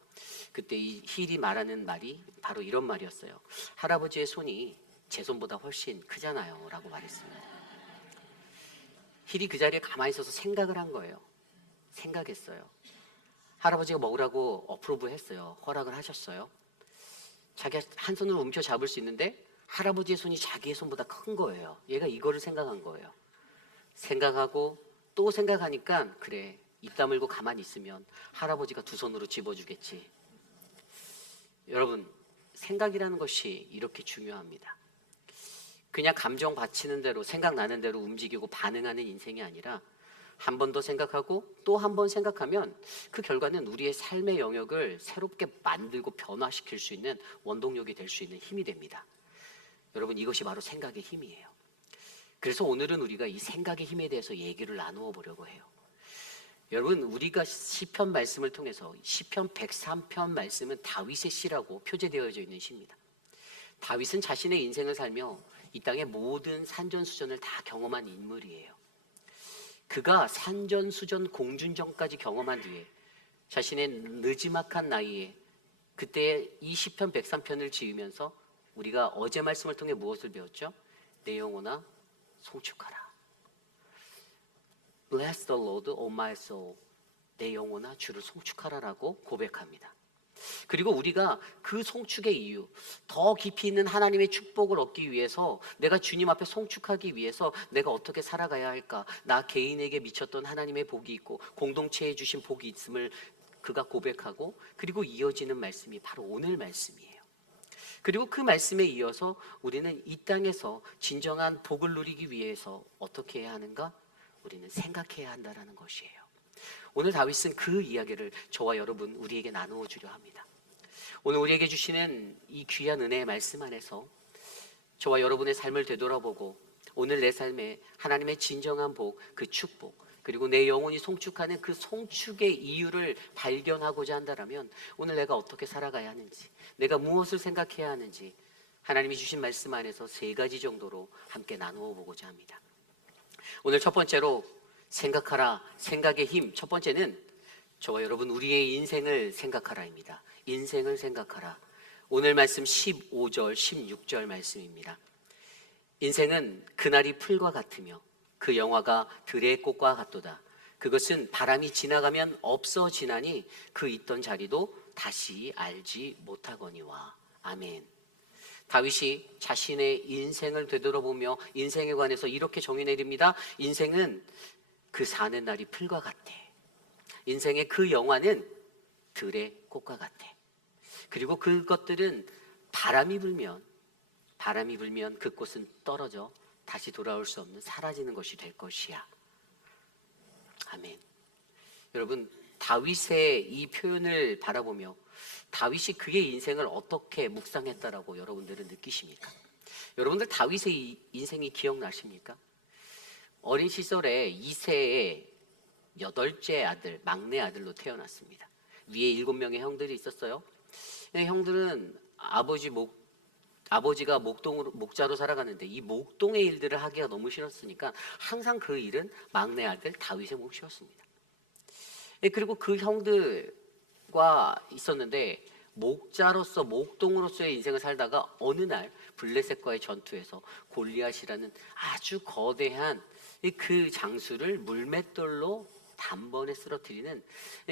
그때 이 힐이 말하는 말이 바로 이런 말이었어요. 할아버지의 손이 제 손보다 훨씬 크잖아요 라고 말했습니다. 힐이 그 자리에 가만히 있어서 생각을 한 거예요. 생각했어요. 할아버지가 먹으라고 어프로브 했어요. 허락을 하셨어요. 자기가 한 손으로 움켜 잡을 수 있는데 할아버지의 손이 자기의 손보다 큰 거예요. 얘가 이거를 생각한 거예요. 생각하고 또 생각하니까, 그래, 입 다물고 가만히 있으면 할아버지가 두 손으로 집어주겠지. 여러분, 생각이라는 것이 이렇게 중요합니다. 그냥 감정 받치는 대로, 생각나는 대로 움직이고 반응하는 인생이 아니라, 한 번 더 생각하고 또 한 번 생각하면 그 결과는 우리의 삶의 영역을 새롭게 만들고 변화시킬 수 있는 원동력이 될 수 있는 힘이 됩니다. 여러분, 이것이 바로 생각의 힘이에요. 그래서 오늘은 우리가 이 생각의 힘에 대해서 얘기를 나누어 보려고 해요. 여러분, 우리가 시편 말씀을 통해서, 시편 103편 말씀은 다윗의 시라고 표제되어져 있는 시입니다. 다윗은 자신의 인생을 살며 이 땅의 모든 산전수전을 다 경험한 인물이에요. 그가 산전수전 공준전까지 경험한 뒤에 자신의 느지막한 나이에 그때 이 시편 103편을 지으면서 우리가 어제 말씀을 통해 무엇을 배웠죠? 내 영혼아 송축하라. Bless the Lord, O my soul. 내 영혼아 주를 송축하라라고 고백합니다. 그리고 우리가 그 송축의 이유, 더 깊이 있는 하나님의 축복을 얻기 위해서, 내가 주님 앞에 송축하기 위해서 내가 어떻게 살아가야 할까, 나 개인에게 미쳤던 하나님의 복이 있고 공동체에 주신 복이 있음을 그가 고백하고, 그리고 이어지는 말씀이 바로 오늘 말씀이에요. 그리고 그 말씀에 이어서 우리는 이 땅에서 진정한 복을 누리기 위해서 어떻게 해야 하는가? 우리는 생각해야 한다는 것이에요. 오늘 다윗은 그 이야기를 저와 여러분, 우리에게 나누어 주려 합니다. 오늘 우리에게 주시는 이 귀한 은혜의 말씀 안에서 저와 여러분의 삶을 되돌아보고 오늘 내 삶에 하나님의 진정한 복, 그 축복, 그리고 내 영혼이 송축하는 그 송축의 이유를 발견하고자 한다면 오늘 내가 어떻게 살아가야 하는지, 내가 무엇을 생각해야 하는지 하나님이 주신 말씀 안에서 3가지 정도로 함께 나누어 보고자 합니다. 오늘 첫 번째로 생각하라, 생각의 힘. 첫 번째는 저와 여러분, 우리의 인생을 생각하라입니다. 인생을 생각하라. 오늘 말씀 15절, 16절 말씀입니다. 인생은 그날이 풀과 같으며 그 영화가 들의 꽃과 같도다. 그것은 바람이 지나가면 없어지나니 그 있던 자리도 다시 알지 못하거니와. 아멘. 다윗이 자신의 인생을 되돌아보며 인생에 관해서 이렇게 정의 내립니다. 인생은 그 사는 날이 풀과 같아. 인생의 그 영화는 들의 꽃과 같아. 그리고 그것들은 바람이 불면 그 꽃은 떨어져 다시 돌아올 수 없는 사라지는 것이 될 것이야. 아멘. 여러분, 다윗의 이 표현을 바라보며 다윗이 그의 인생을 어떻게 묵상했다라고 여러분들은 느끼십니까? 여러분들 다윗의 이 인생이 기억나십니까? 어린 시절에 이새의 8째 아들, 막내 아들로 태어났습니다. 위에 7명의 형들이 있었어요. 형들은 아버지가 목자로 살아가는데 이 목동의 일들을 하기가 너무 싫었으니까 항상 그 일은 막내 아들 다윗의 몫이었습니다. 그리고 그 형들과 있었는데 목자로서 목동으로서의 인생을 살다가 어느 날 블레셋과의 전투에서 골리앗이라는 아주 거대한 그 장수를 물맷돌로 단번에 쓰러뜨리는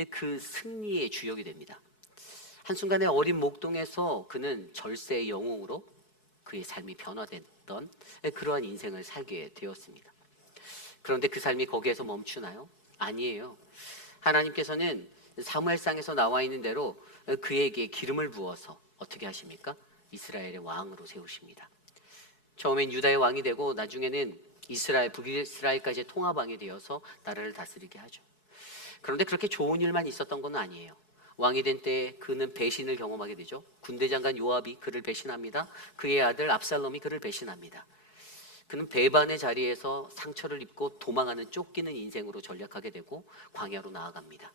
그 승리의 주역이 됩니다. 한순간에 어린 목동에서 그는 절세의 영웅으로 그의 삶이 변화됐던 그러한 인생을 살게 되었습니다. 그런데 그 삶이 거기에서 멈추나요? 아니에요. 하나님께서는 사무엘상에서 나와 있는 대로 그에게 기름을 부어서 어떻게 하십니까? 이스라엘의 왕으로 세우십니다. 처음엔 유다의 왕이 되고 나중에는 북이스라엘까지 통합왕이 되어서 나라를 다스리게 하죠. 그런데 그렇게 좋은 일만 있었던 건 아니에요. 왕이 된 때 그는 배신을 경험하게 되죠. 군대 장관 요압이 그를 배신합니다. 그의 아들 압살롬이 그를 배신합니다. 그는 배반의 자리에서 상처를 입고 도망하는 쫓기는 인생으로 전락하게 되고 광야로 나아갑니다.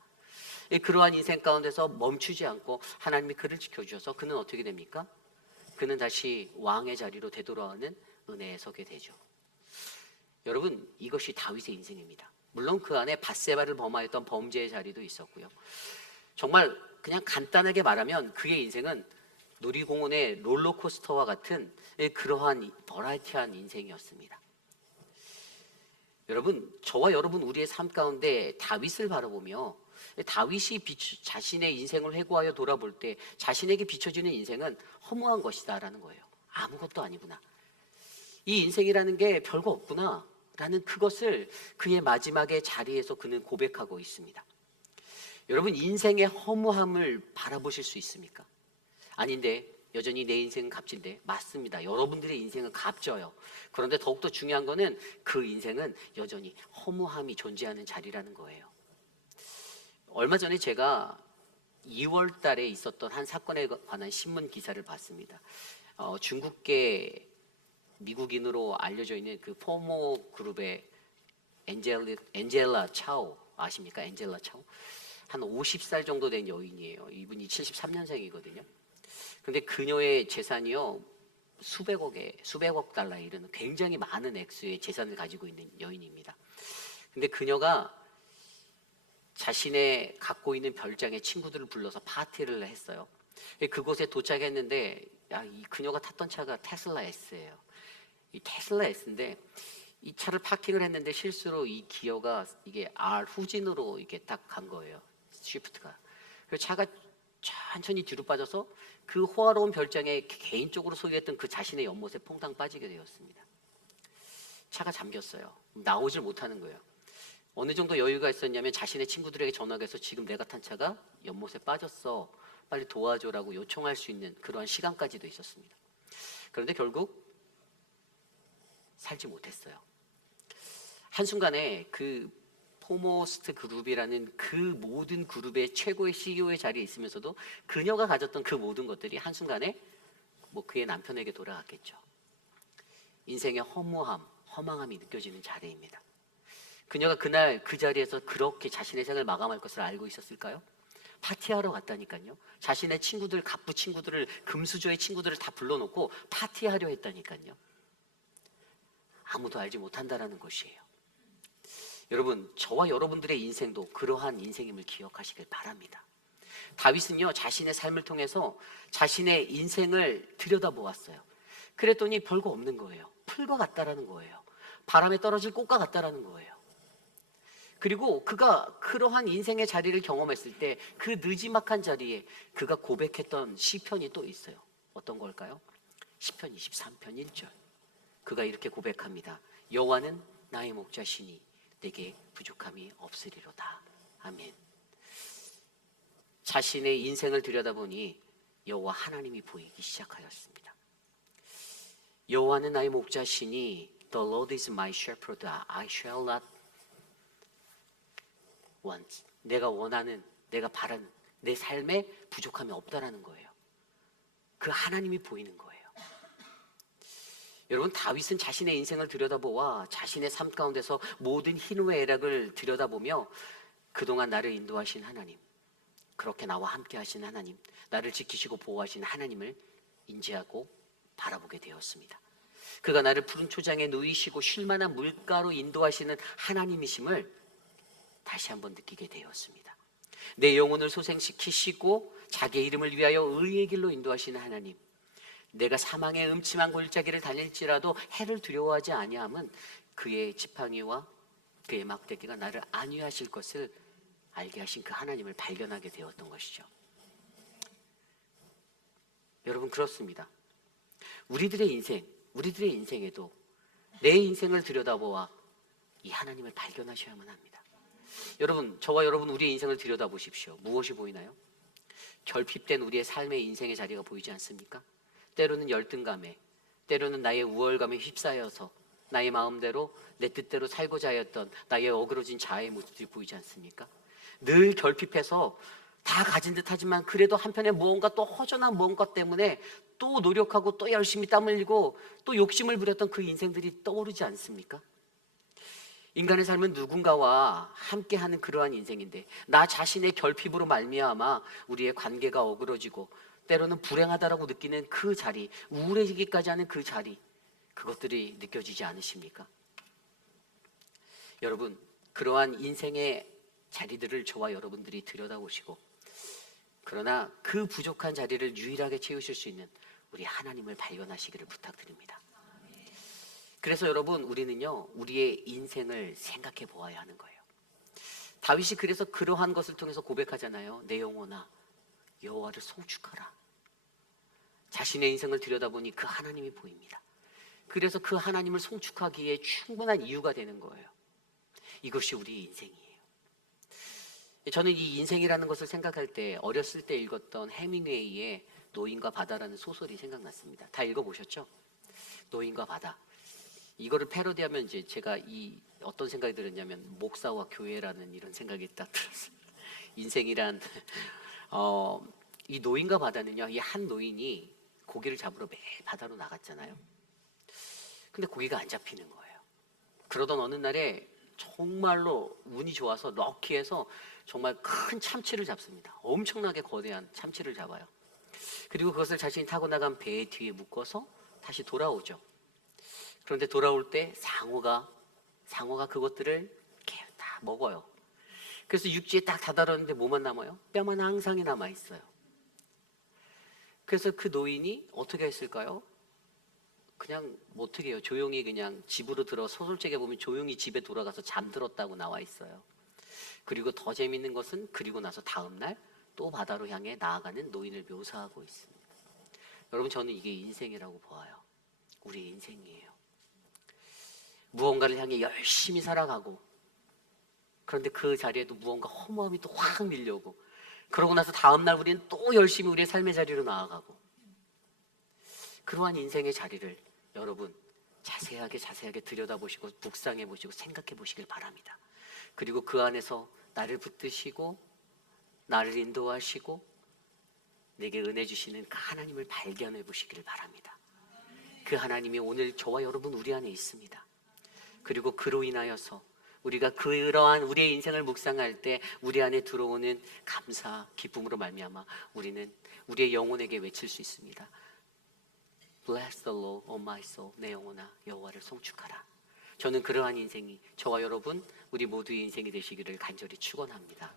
그러한 인생 가운데서 멈추지 않고 하나님이 그를 지켜주셔서 그는 어떻게 됩니까? 그는 다시 왕의 자리로 되돌아오는 은혜에 서게 되죠. 여러분, 이것이 다윗의 인생입니다. 물론 그 안에 밧세바를 범하였던 범죄의 자리도 있었고요. 정말 그냥 간단하게 말하면 그의 인생은 놀이공원의 롤러코스터와 같은 그러한 버라이티한 인생이었습니다. 여러분, 저와 여러분 우리의 삶 가운데 다윗을 바라보며 다윗이 자신의 인생을 회고하여 돌아볼 때 자신에게 비춰지는 인생은 허무한 것이다라는 거예요. 아무것도 아니구나. 이 인생이라는 게 별거 없구나 라는 그것을 그의 마지막의 자리에서 그는 고백하고 있습니다. 여러분, 인생의 허무함을 바라보실 수 있습니까? 아닌데 여전히 내 인생은 값진데, 맞습니다. 여러분들의 인생은 값져요. 그런데 더욱더 중요한 거는 그 인생은 여전히 허무함이 존재하는 자리라는 거예요. 얼마 전에 제가 2월 달에 있었던 한 사건에 관한 신문 기사를 봤습니다. 중국계 미국인으로 알려져 있는 그 포모 그룹의 엔젤라 차오 아십니까? 엔젤라 차오. 한 50살 정도 된 여인이에요. 이분이 73년생이거든요. 근데 그녀의 재산이요, 수백억 달러에 이르는 굉장히 많은 액수의 재산을 가지고 있는 여인입니다. 근데 그녀가 자신의 갖고 있는 별장에 친구들을 불러서 파티를 했어요. 그곳에 도착했는데 이 그녀가 탔던 차가 테슬라 S예요. 이 테슬라 S인데 이 차를 파킹을 했는데 실수로 이 기어가 이게 R 후진으로 이게 딱 간 거예요. 쉬프트가. 그래서 차가 천천히 뒤로 빠져서 그 호화로운 별장에 개인적으로 소유했던 그 자신의 연못에 퐁당 빠지게 되었습니다. 차가 잠겼어요. 나오질 못하는 거예요. 어느 정도 여유가 있었냐면 자신의 친구들에게 전화해서 지금 내가 탄 차가 연못에 빠졌어. 빨리 도와줘라고 요청할 수 있는 그러한 시간까지도 있었습니다. 그런데 결국 살지 못했어요. 한순간에 그 포모스트 그룹이라는 그 모든 그룹의 최고의 CEO의 자리에 있으면서도 그녀가 가졌던 그 모든 것들이 한순간에 그의 남편에게 돌아갔겠죠. 인생의 허무함, 허망함이 느껴지는 자리입니다. 그녀가 그날 그 자리에서 그렇게 자신의 생을 마감할 것을 알고 있었을까요? 파티하러 갔다니까요. 자신의 친구들, 갑부 친구들을, 금수저의 친구들을 다 불러놓고 파티하려 했다니까요. 아무도 알지 못한다라는 것이에요. 여러분, 저와 여러분들의 인생도 그러한 인생임을 기억하시길 바랍니다. 다윗은요, 자신의 삶을 통해서 자신의 인생을 들여다보았어요. 그랬더니 별거 없는 거예요. 풀과 같다라는 거예요. 바람에 떨어질 꽃과 같다라는 거예요. 그리고 그가 그러한 인생의 자리를 경험했을 때 그 느지막한 자리에 그가 고백했던 시편이 또 있어요. 어떤 걸까요? 시편 23편 1절. 그가 이렇게 고백합니다. 여호와는 나의 목자시니 내게 부족함이 없으리로다. 아멘. 자신의 인생을 들여다보니 여호와 하나님이 보이기 시작하였습니다. 여호와는 나의 목자시니 The Lord is my shepherd, I shall not want. 내가 원하는, 내가 바라는 내 삶에 부족함이 없다라는 거예요. 그 하나님이 보이는 거예요. 여러분, 다윗은 자신의 인생을 들여다보아 자신의 삶 가운데서 모든 희노와 애락을 들여다보며 그동안 나를 인도하신 하나님, 그렇게 나와 함께 하신 하나님, 나를 지키시고 보호하신 하나님을 인지하고 바라보게 되었습니다. 그가 나를 푸른 초장에 누이시고 쉴만한 물가로 인도하시는 하나님이심을 다시 한번 느끼게 되었습니다. 내 영혼을 소생시키시고 자기의 이름을 위하여 의의 길로 인도하시는 하나님, 내가 사망의 음침한 골짜기를 다닐지라도 해를 두려워하지 아니함은 그의 지팡이와 그의 막대기가 나를 안위하실 것을 알게 하신 그 하나님을 발견하게 되었던 것이죠. 여러분, 그렇습니다. 우리들의 인생에도 내 인생을 들여다보아 이 하나님을 발견하셔야만 합니다. 여러분, 저와 여러분 우리의 인생을 들여다보십시오. 무엇이 보이나요? 결핍된 우리의 삶의 인생의 자리가 보이지 않습니까? 때로는 열등감에, 때로는 나의 우월감에 휩싸여서 나의 마음대로 내 뜻대로 살고자 하였던 나의 어그러진 자아의 모습들이 보이지 않습니까? 늘 결핍해서 다 가진 듯 하지만 그래도 한편에 무언가 또 허전한 무언가 때문에 또 노력하고 또 열심히 땀 흘리고 또 욕심을 부렸던 그 인생들이 떠오르지 않습니까? 인간의 삶은 누군가와 함께하는 그러한 인생인데 나 자신의 결핍으로 말미암아 우리의 관계가 어그러지고 때로는 불행하다라고 느끼는 그 자리, 우울해지기까지 하는 그 자리, 그것들이 느껴지지 않으십니까? 여러분, 그러한 인생의 자리들을 저와 여러분들이 들여다보시고, 그러나 그 부족한 자리를 유일하게 채우실 수 있는 우리 하나님을 발견하시기를 부탁드립니다. 그래서 여러분, 우리는요, 우리의 인생을 생각해 보아야 하는 거예요. 다윗이 그래서 그러한 것을 통해서 고백하잖아요. 내 영혼아, 여호와를 송축하라. 자신의 인생을 들여다보니 그 하나님이 보입니다. 그래서 그 하나님을 송축하기에 충분한 이유가 되는 거예요. 이것이 우리의 인생이에요. 저는 이 인생이라는 것을 생각할 때 어렸을 때 읽었던 해밍웨이의 노인과 바다라는 소설이 생각났습니다. 다 읽어보셨죠? 노인과 바다. 이거를 패러디하면 이제 제가 어떤 생각이 들었냐면 목사와 교회라는 이런 생각이 딱 들었어요. 인생이란 이 노인과 바다는요, 이 한 노인이 고기를 잡으러 매일 바다로 나갔잖아요. 근데 고기가 안 잡히는 거예요. 그러던 어느 날에 정말로 운이 좋아서 럭키해서 정말 큰 참치를 잡습니다. 엄청나게 거대한 참치를 잡아요. 그리고 그것을 자신이 타고 나간 배 뒤에 묶어서 다시 돌아오죠. 그런데 돌아올 때 상어가 그것들을 이렇게 다 먹어요. 그래서 육지에 딱 다다랐는데 뭐만 남아요? 뼈만 항상이 남아 있어요. 그래서 그 노인이 어떻게 했을까요? 그냥 뭐 어떻게 해요? 조용히 그냥 집으로 들어, 소설책에 보면 조용히 집에 돌아가서 잠들었다고 나와 있어요. 그리고 더 재밌는 것은 그리고 나서 다음날 또 바다로 향해 나아가는 노인을 묘사하고 있습니다. 여러분, 저는 이게 인생이라고 보아요. 우리의 인생이에요. 무언가를 향해 열심히 살아가고, 그런데 그 자리에도 무언가 허무함이 또 확 밀려오고, 그러고 나서 다음날 우리는 또 열심히 우리의 삶의 자리로 나아가고, 그러한 인생의 자리를 여러분 자세하게 들여다보시고 묵상해 보시고 생각해 보시길 바랍니다. 그리고 그 안에서 나를 붙드시고 나를 인도하시고 내게 은혜 주시는 그 하나님을 발견해 보시기를 바랍니다. 그 하나님이 오늘 저와 여러분 우리 안에 있습니다. 그리고 그로 인하여서 우리가 그러한 우리의 인생을 묵상할 때 우리 안에 들어오는 감사, 기쁨으로 말미암아 우리는 우리의 영혼에게 외칠 수 있습니다. Bless the Lord, O my soul. 내 영혼아, 여호와를 송축하라. 저는 그러한 인생이 저와 여러분 우리 모두의 인생이 되시기를 간절히 축원합니다.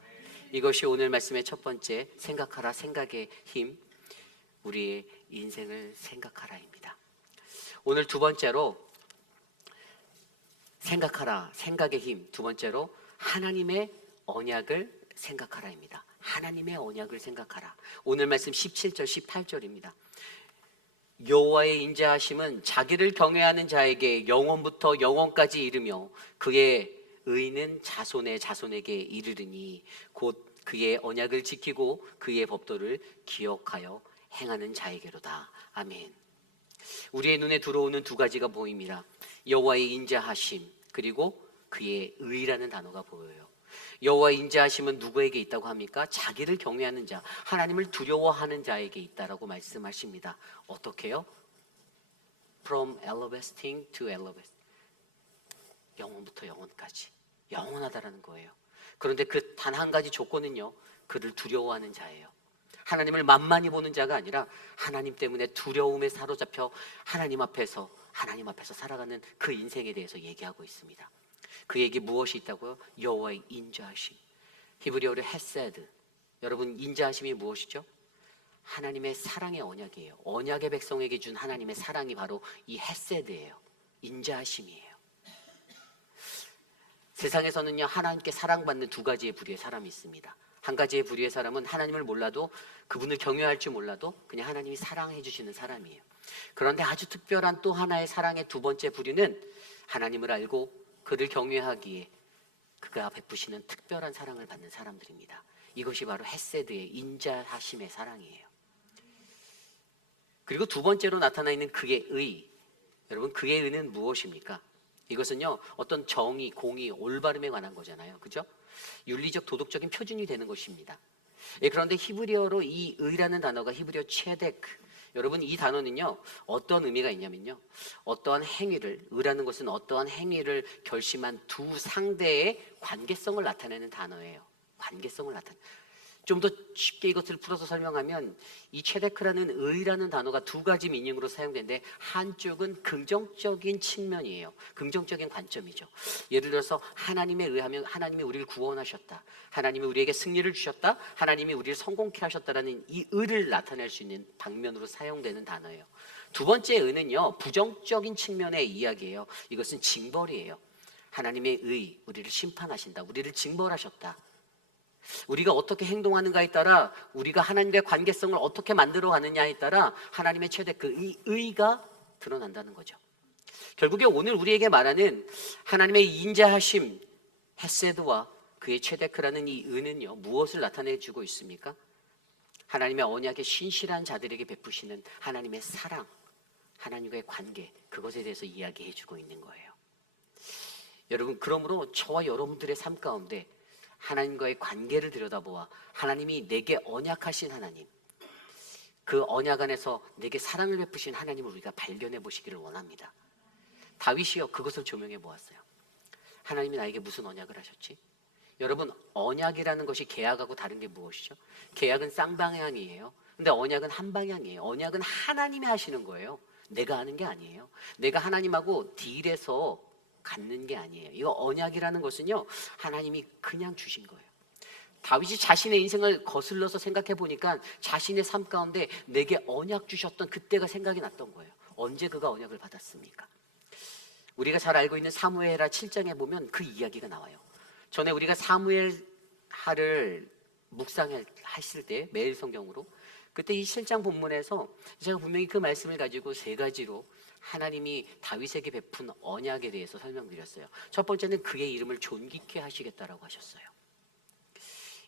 이것이 오늘 말씀의 첫 번째 생각하라 생각의 힘, 우리의 인생을 생각하라입니다. 오늘 두 번째로 생각하라 생각의 힘, 두 번째로 하나님의 언약을 생각하라입니다. 하나님의 언약을 생각하라. 오늘 말씀 17절 18절입니다. 여호와의 인자하심은 자기를 경외하는 자에게 영원부터 영원까지 이르며 그의 의는 자손의 자손에게 이르르니 곧 그의 언약을 지키고 그의 법도를 기억하여 행하는 자에게로다. 아멘. 우리의 눈에 들어오는 두 가지가 보입니다. 여호와의 인자하심 그리고 그의 의라는 단어가 보여요. 여호와의 인자하심은 누구에게 있다고 합니까? 자기를 경외하는 자, 하나님을 두려워하는 자에게 있다라고 말씀하십니다. 어떻게요? From everlasting to everlasting. 영원부터 영원까지 영원하다라는 거예요. 그런데 그 단 한 가지 조건은요, 그를 두려워하는 자예요. 하나님을 만만히 보는 자가 아니라 하나님 때문에 두려움에 사로잡혀 하나님 앞에서 살아가는 그 인생에 대해서 얘기하고 있습니다. 그에게 무엇이 있다고요? 여호와의 인자하심. 히브리어로 헤세드. 여러분, 인자하심이 무엇이죠? 하나님의 사랑의 언약이에요. 언약의 백성에게 준 하나님의 사랑이 바로 이 헤세드예요. 인자하심이에요. 세상에서는요, 하나님께 사랑받는 두 가지의 부류의 사람이 있습니다. 한 가지의 부류의 사람은 하나님을 몰라도, 그분을 경외할 줄 몰라도 그냥 하나님이 사랑해 주시는 사람이에요. 그런데 아주 특별한 또 하나의 사랑의 두 번째 부류는 하나님을 알고 그를 경외하기에 그가 베푸시는 특별한 사랑을 받는 사람들입니다. 이것이 바로 헤세드의 인자하심의 사랑이에요. 그리고 두 번째로 나타나 있는 그의 의. 여러분, 그의 의는 무엇입니까? 이것은요, 어떤 정의, 공의, 올바름에 관한 거잖아요. 그죠? 윤리적, 도덕적인 표준이 되는 것입니다. 그런데 히브리어로 이 의라는 단어가 히브리어 체데크. 여러분, 이 단어는요, 어떤 의미가 있냐면요, 어떠한 행위를, 의라는 것은 어떠한 행위를 결심한 두 상대의 관계성을 나타내는 단어예요. 관계성을 좀 더 쉽게 이것을 풀어서 설명하면 이 체데크라는 의라는 단어가 두 가지 미닝으로 사용되는데, 한쪽은 긍정적인 측면이에요. 긍정적인 관점이죠. 예를 들어서 하나님에 의하면 하나님이 우리를 구원하셨다, 하나님이 우리에게 승리를 주셨다, 하나님이 우리를 성공케 하셨다라는 이 의를 나타낼 수 있는 방면으로 사용되는 단어예요. 두 번째 의는요, 부정적인 측면의 이야기예요. 이것은 징벌이에요. 하나님의 의, 우리를 심판하신다, 우리를 징벌하셨다. 우리가 어떻게 행동하는가에 따라, 우리가 하나님과의 관계성을 어떻게 만들어가느냐에 따라 하나님의 최대 이 의가 드러난다는 거죠. 결국에 오늘 우리에게 말하는 하나님의 인자하심, 헤세드와 그의 체데크라는 이 의는요, 무엇을 나타내주고 있습니까? 하나님의 언약의 신실한 자들에게 베푸시는 하나님의 사랑, 하나님과의 관계, 그것에 대해서 이야기해주고 있는 거예요. 여러분, 그러므로 저와 여러분들의 삶 가운데 하나님과의 관계를 들여다보아 하나님이 내게 언약하신 하나님, 그 언약 안에서 내게 사랑을 베푸신 하나님을 우리가 발견해 보시기를 원합니다. 다윗이요, 그것을 조명해 보았어요. 하나님이 나에게 무슨 언약을 하셨지? 여러분, 언약이라는 것이 계약하고 다른 게 무엇이죠? 계약은 쌍방향이에요. 근데 언약은 한 방향이에요. 언약은 하나님이 하시는 거예요. 내가 하는 게 아니에요. 내가 하나님하고 딜해서 갖는 게 아니에요. 이거 언약이라는 것은요, 하나님이 그냥 주신 거예요. 다윗이 자신의 인생을 거슬러서 생각해 보니까 자신의 삶 가운데 내게 언약 주셨던 그때가 생각이 났던 거예요. 언제 그가 언약을 받았습니까? 우리가 잘 알고 있는 사무엘하 7장에 보면 그 이야기가 나와요. 전에 우리가 사무엘하를 묵상했을 때, 매일 성경으로, 그때 이 7장 본문에서 제가 분명히 그 말씀을 가지고 세 가지로 하나님이 다윗에게 베푼 언약에 대해서 설명드렸어요. 첫 번째는 그의 이름을 존귀케 하시겠다라고 하셨어요.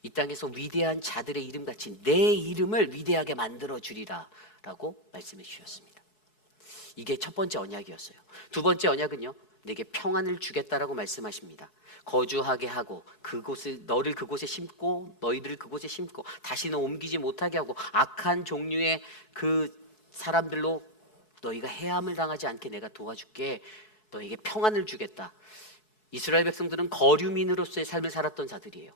이 땅에서 위대한 자들의 이름같이 내 이름을 위대하게 만들어 주리라 라고 말씀해 주셨습니다. 이게 첫 번째 언약이었어요. 두 번째 언약은요, 내게 평안을 주겠다라고 말씀하십니다. 거주하게 하고 너를 그곳에 심고 너희들을 그곳에 심고 다시는 옮기지 못하게 하고 악한 종류의 그 사람들로 너희가 해함을 당하지 않게 내가 도와줄게. 너에게 평안을 주겠다. 이스라엘 백성들은 거류민으로서의 삶을 살았던 자들이에요.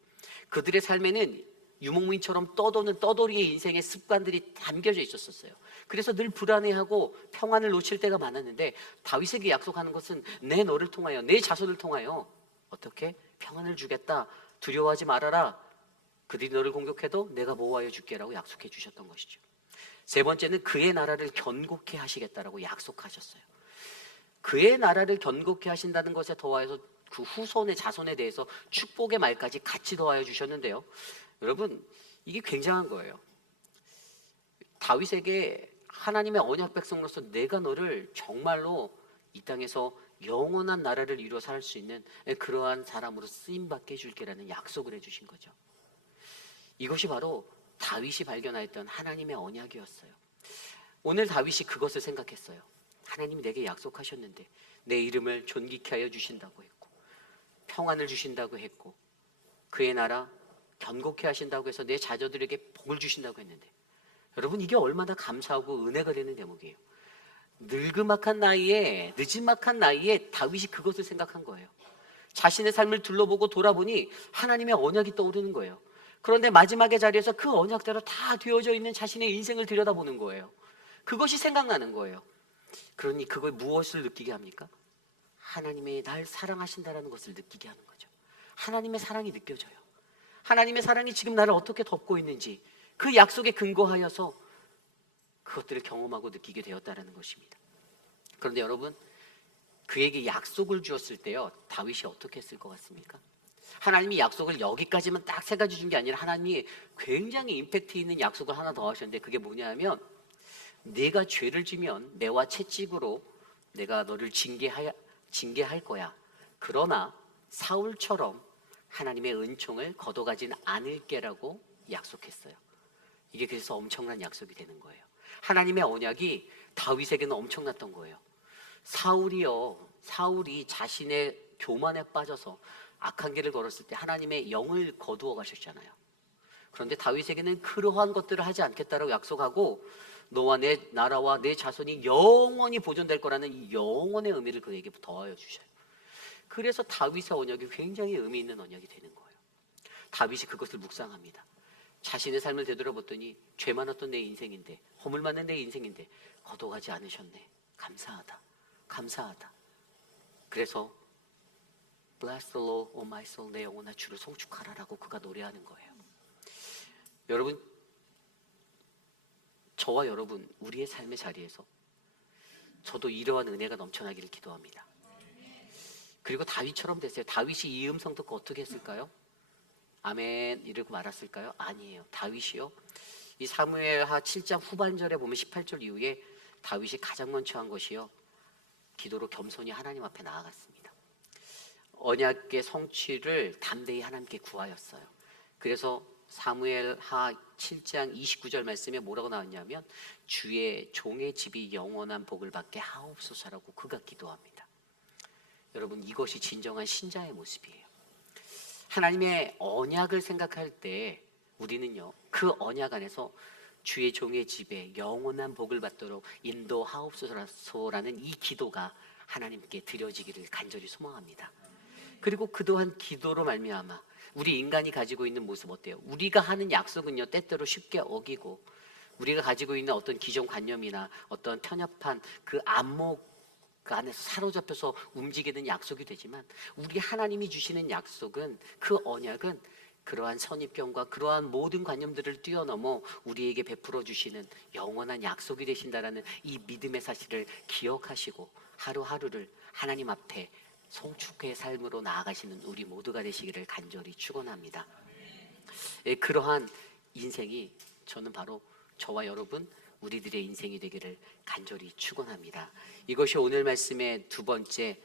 그들의 삶에는 유목민처럼 떠도는 떠돌이의 인생의 습관들이 담겨져 있었어요. 그래서 늘 불안해하고 평안을 놓칠 때가 많았는데 다윗에게 약속하는 것은 내 너를 통하여, 내 자손을 통하여 어떻게? 평안을 주겠다. 두려워하지 말아라. 그들이 너를 공격해도 내가 보호하여 줄게라고 약속해 주셨던 것이죠. 세 번째는 그의 나라를 견고케 하시겠다라고 약속하셨어요. 그의 나라를 견고케 하신다는 것에 더하여서 그 후손의 자손에 대해서 축복의 말까지 같이 더하여 주셨는데요. 여러분, 이게 굉장한 거예요. 다윗에게 하나님의 언약 백성으로서 내가 너를 정말로 이 땅에서 영원한 나라를 이루어 살 수 있는 그러한 사람으로 쓰임받게 해줄게라는 약속을 해주신 거죠. 이것이 바로 다윗이 발견하였던 하나님의 언약이었어요. 오늘 다윗이 그것을 생각했어요. 하나님이 내게 약속하셨는데 내 이름을 존귀케 하여 주신다고 했고 평안을 주신다고 했고 그의 나라 견고케 하신다고 해서 내 자녀들에게 복을 주신다고 했는데, 여러분, 이게 얼마나 감사하고 은혜가 되는 대목이에요. 늦지막한 나이에 다윗이 그것을 생각한 거예요. 자신의 삶을 둘러보고 돌아보니 하나님의 언약이 떠오르는 거예요. 그런데 마지막의 자리에서 그 언약대로 다 되어져 있는 자신의 인생을 들여다보는 거예요. 그것이 생각나는 거예요. 그러니 그걸 무엇을 느끼게 합니까? 하나님이 날 사랑하신다는 것을 느끼게 하는 거죠. 하나님의 사랑이 느껴져요. 하나님의 사랑이 지금 나를 어떻게 덮고 있는지 그 약속에 근거하여서 그것들을 경험하고 느끼게 되었다는 것입니다. 그런데 여러분, 그에게 약속을 주었을 때요, 다윗이 어떻게 했을 것 같습니까? 하나님이 약속을 여기까지만 딱 세 가지 준 게 아니라 하나님이 굉장히 임팩트 있는 약속을 하나 더 하셨는데, 그게 뭐냐면 네가 죄를 지면 내와 채찍으로 내가 너를 징계할 거야. 그러나 사울처럼 하나님의 은총을 거둬가진 않을게라고 약속했어요. 이게 그래서 엄청난 약속이 되는 거예요. 하나님의 언약이 다윗에게는 엄청났던 거예요. 사울이 자신의 교만에 빠져서 악한 길을 걸었을 때 하나님의 영을 거두어 가셨잖아요. 그런데 다윗에게는 그러한 것들을 하지 않겠다라고 약속하고 너와 내 나라와 내 자손이 영원히 보존될 거라는 이 영원의 의미를 그에게 더하여 주셔요. 그래서 다윗의 언약이 굉장히 의미 있는 언약이 되는 거예요. 다윗이 그것을 묵상합니다. 자신의 삶을 되돌아봤더니 죄 많았던 내 인생인데, 허물 많은 내 인생인데 거둬가지 않으셨네. 감사하다. 그래서 Bless the Lord, O my soul, 내 영혼아 주를 송축하라라고 그가 노래하는 거예요. 여러분, 저와 여러분, 우리의 삶의 자리에서 저도 이러한 은혜가 넘쳐나기를 기도합니다. 그리고 다윗처럼 됐어요. 다윗이 이 음성 듣고 어떻게 했을까요? 아멘 이러고 말았을까요? 아니에요. 다윗이요, 이 사무엘하 7장 후반절에 보면 18절 이후에 다윗이 가장 먼저 한 것이요, 기도로 겸손히 하나님 앞에 나아갔습니다. 언약의 성취를 담대히 하나님께 구하였어요. 그래서 사무엘하 7장 29절 말씀에 뭐라고 나왔냐면 주의 종의 집이 영원한 복을 받게 하옵소서라고 그가 기도합니다. 여러분, 이것이 진정한 신자의 모습이에요. 하나님의 언약을 생각할 때 우리는요, 그 언약 안에서 주의 종의 집에 영원한 복을 받도록 인도하옵소서라는 이 기도가 하나님께 드려지기를 간절히 소망합니다. 그리고 그동안 기도로 말미암아 우리 인간이 가지고 있는 모습 어때요? 우리가 하는 약속은요, 때때로 쉽게 어기고 우리가 가지고 있는 어떤 기존관념이나 어떤 편협한 그 안목 그 안에서 사로잡혀서 움직이는 약속이 되지만, 우리 하나님이 주시는 약속은, 그 언약은 그러한 선입견과 그러한 모든 관념들을 뛰어넘어 우리에게 베풀어 주시는 영원한 약속이 되신다라는 이 믿음의 사실을 기억하시고 하루하루를 하나님 앞에 송축의 삶으로 나아가시는 우리 모두가 되시기를 간절히 축원합니다. 그러한 인생이 저는 바로 저와 여러분 우리들의 인생이 되기를 간절히 축원합니다. 이것이 오늘 말씀의 두 번째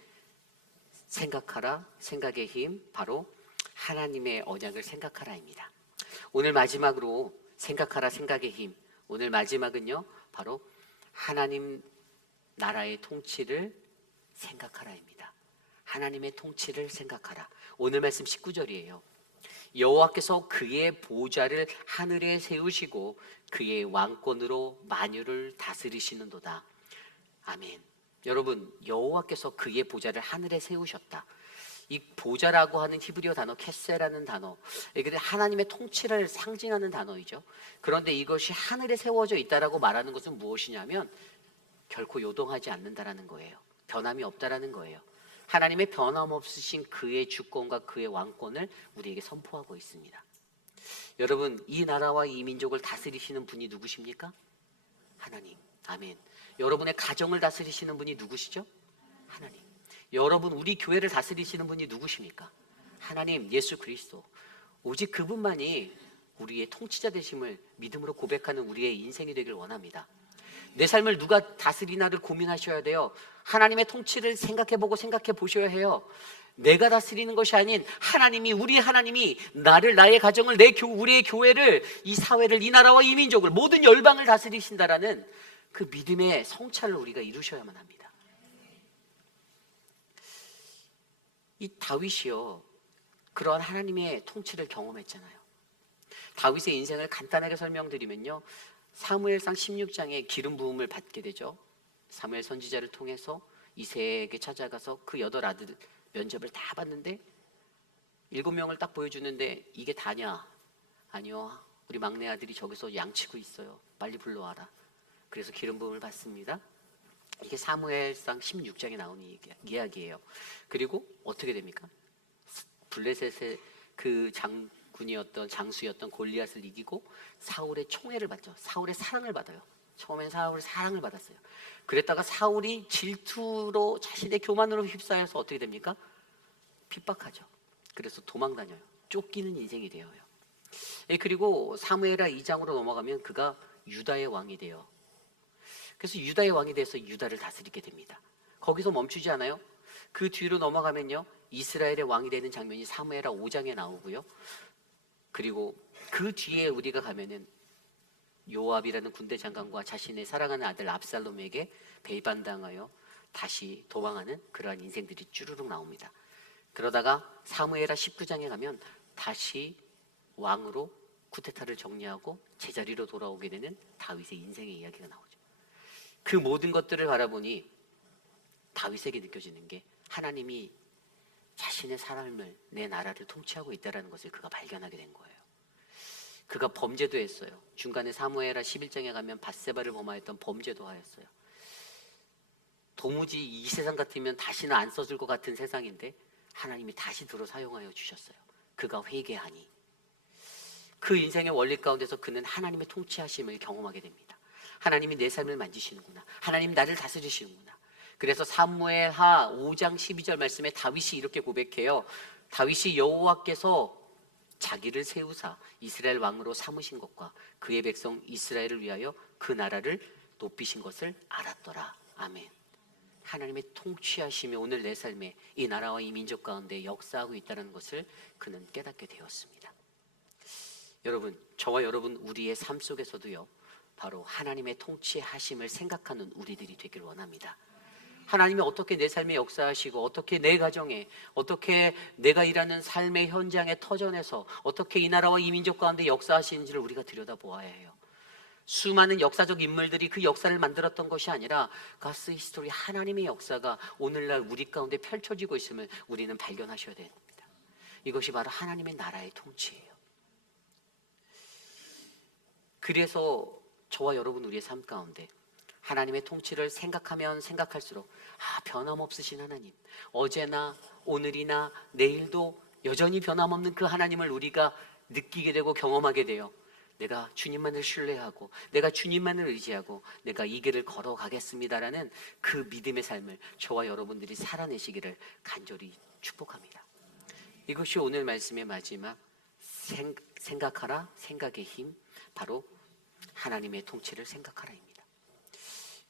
생각하라, 생각의 힘, 바로 하나님의 언약을 생각하라입니다. 오늘 마지막으로 생각하라, 생각의 힘, 오늘 마지막은요, 바로 하나님 나라의 통치를 생각하라입니다. 하나님의 통치를 생각하라. 오늘 말씀 19절이에요. 여호와께서 그의 보좌를 하늘에 세우시고 그의 왕권으로 만유를 다스리시는도다. 아멘. 여러분, 여호와께서 그의 보좌를 하늘에 세우셨다. 이 보좌라고 하는 히브리어 단어 캐세라는 단어, 이게 하나님의 통치를 상징하는 단어이죠. 그런데 이것이 하늘에 세워져 있다라고 말하는 것은 무엇이냐면 결코 요동하지 않는다라는 거예요. 변함이 없다라는 거예요. 하나님의 변함없으신 그의 주권과 그의 왕권을 우리에게 선포하고 있습니다. 여러분, 이 나라와 이 민족을 다스리시는 분이 누구십니까? 하나님. 아멘. 여러분의 가정을 다스리시는 분이 누구시죠? 하나님. 여러분, 우리 교회를 다스리시는 분이 누구십니까? 하나님, 예수 그리스도. 오직 그분만이 우리의 통치자 되심을 믿음으로 고백하는 우리의 인생이 되길 원합니다. 내 삶을 누가 다스리나를 고민하셔야 돼요. 하나님의 통치를 생각해 보셔야 해요. 내가 다스리는 것이 아닌 하나님이, 우리 하나님이 나를, 나의 가정을, 우리의 교회를, 이 사회를, 이 나라와 이 민족을, 모든 열방을 다스리신다라는 그 믿음의 성찰을 우리가 이루셔야만 합니다. 이 다윗이요, 그러한 하나님의 통치를 경험했잖아요. 다윗의 인생을 간단하게 설명드리면요, 사무엘상 16장에 기름 부음을 받게 되죠. 사무엘 선지자를 통해서 이새에게 찾아가서 그 8 아들 면접을 다 봤는데 7명을 딱 보여주는데 이게 다냐? 아니요, 우리 막내 아들이 저기서 양치고 있어요. 빨리 불러와라. 그래서 기름 부음을 받습니다. 이게 사무엘상 16장에 나오는 이야기예요. 그리고 어떻게 됩니까? 블레셋의 그 장수였던 골리앗을 이기고 사울의 총애를 받죠. 사울의 사랑을 받아요. 처음엔 사울의 사랑을 받았어요. 그랬다가 사울이 질투로, 자신의 교만으로 휩싸여서 어떻게 됩니까? 핍박하죠. 그래서 도망 다녀요. 쫓기는 인생이 되어요. 그리고 사무엘하 2장으로 넘어가면 그가 유다의 왕이 돼요. 그래서 유다의 왕이 돼서 유다를 다스리게 됩니다. 거기서 멈추지 않아요. 그 뒤로 넘어가면요, 이스라엘의 왕이 되는 장면이 사무엘하 5장에 나오고요. 그리고 그 뒤에 우리가 가면은 요압이라는 군대 장관과 자신의 사랑하는 아들 압살롬에게 배반당하여 다시 도망하는 그러한 인생들이 쭈루룩 나옵니다. 그러다가 사무엘하 19장에 가면 다시 왕으로 쿠데타를 정리하고 제자리로 돌아오게 되는 다윗의 인생의 이야기가 나오죠. 그 모든 것들을 바라보니 다윗에게 느껴지는 게 하나님이 자신의 삶을, 내 나라를 통치하고 있다는 것을 그가 발견하게 된 거예요. 그가 범죄도 했어요. 중간에 사무엘하 11장에 가면 밧세바를 범하였던 범죄도 하였어요. 도무지 이 세상 같으면 다시는 안 써줄 것 같은 세상인데 하나님이 다시 들어 사용하여 주셨어요. 그가 회개하니 그 인생의 원리 가운데서 그는 하나님의 통치하심을 경험하게 됩니다. 하나님이 내 삶을 만지시는구나. 하나님 나를 다스리시는구나. 그래서 사무엘하 5장 12절 말씀에 다윗이 이렇게 고백해요. 다윗이 여호와께서 자기를 세우사 이스라엘 왕으로 삼으신 것과 그의 백성 이스라엘을 위하여 그 나라를 높이신 것을 알았더라. 아멘. 하나님의 통치하심이 오늘 내 삶에 이 나라와 이 민족 가운데 역사하고 있다는 것을 그는 깨닫게 되었습니다. 여러분, 저와 여러분 우리의 삶 속에서도요, 바로 하나님의 통치하심을 생각하는 우리들이 되길 원합니다. 하나님이 어떻게 내 삶에 역사하시고, 어떻게 내 가정에, 어떻게 내가 일하는 삶의 현장의 터전에서 어떻게 이 나라와 이 민족 가운데 역사하시는지를 우리가 들여다보아야 해요. 수많은 역사적 인물들이 그 역사를 만들었던 것이 아니라 가스 히스토리, 하나님의 역사가 오늘날 우리 가운데 펼쳐지고 있음을 우리는 발견하셔야 됩니다. 이것이 바로 하나님의 나라의 통치예요. 그래서 저와 여러분 우리의 삶 가운데 하나님의 통치를 생각하면 생각할수록 변함없으신 하나님, 어제나 오늘이나 내일도 여전히 변함없는 그 하나님을 우리가 느끼게 되고 경험하게 돼요. 내가 주님만을 신뢰하고 내가 주님만을 의지하고 내가 이 길을 걸어가겠습니다라는 그 믿음의 삶을 저와 여러분들이 살아내시기를 간절히 축복합니다. 이것이 오늘 말씀의 마지막 생각하라, 생각의 힘, 바로 하나님의 통치를 생각하라입니다.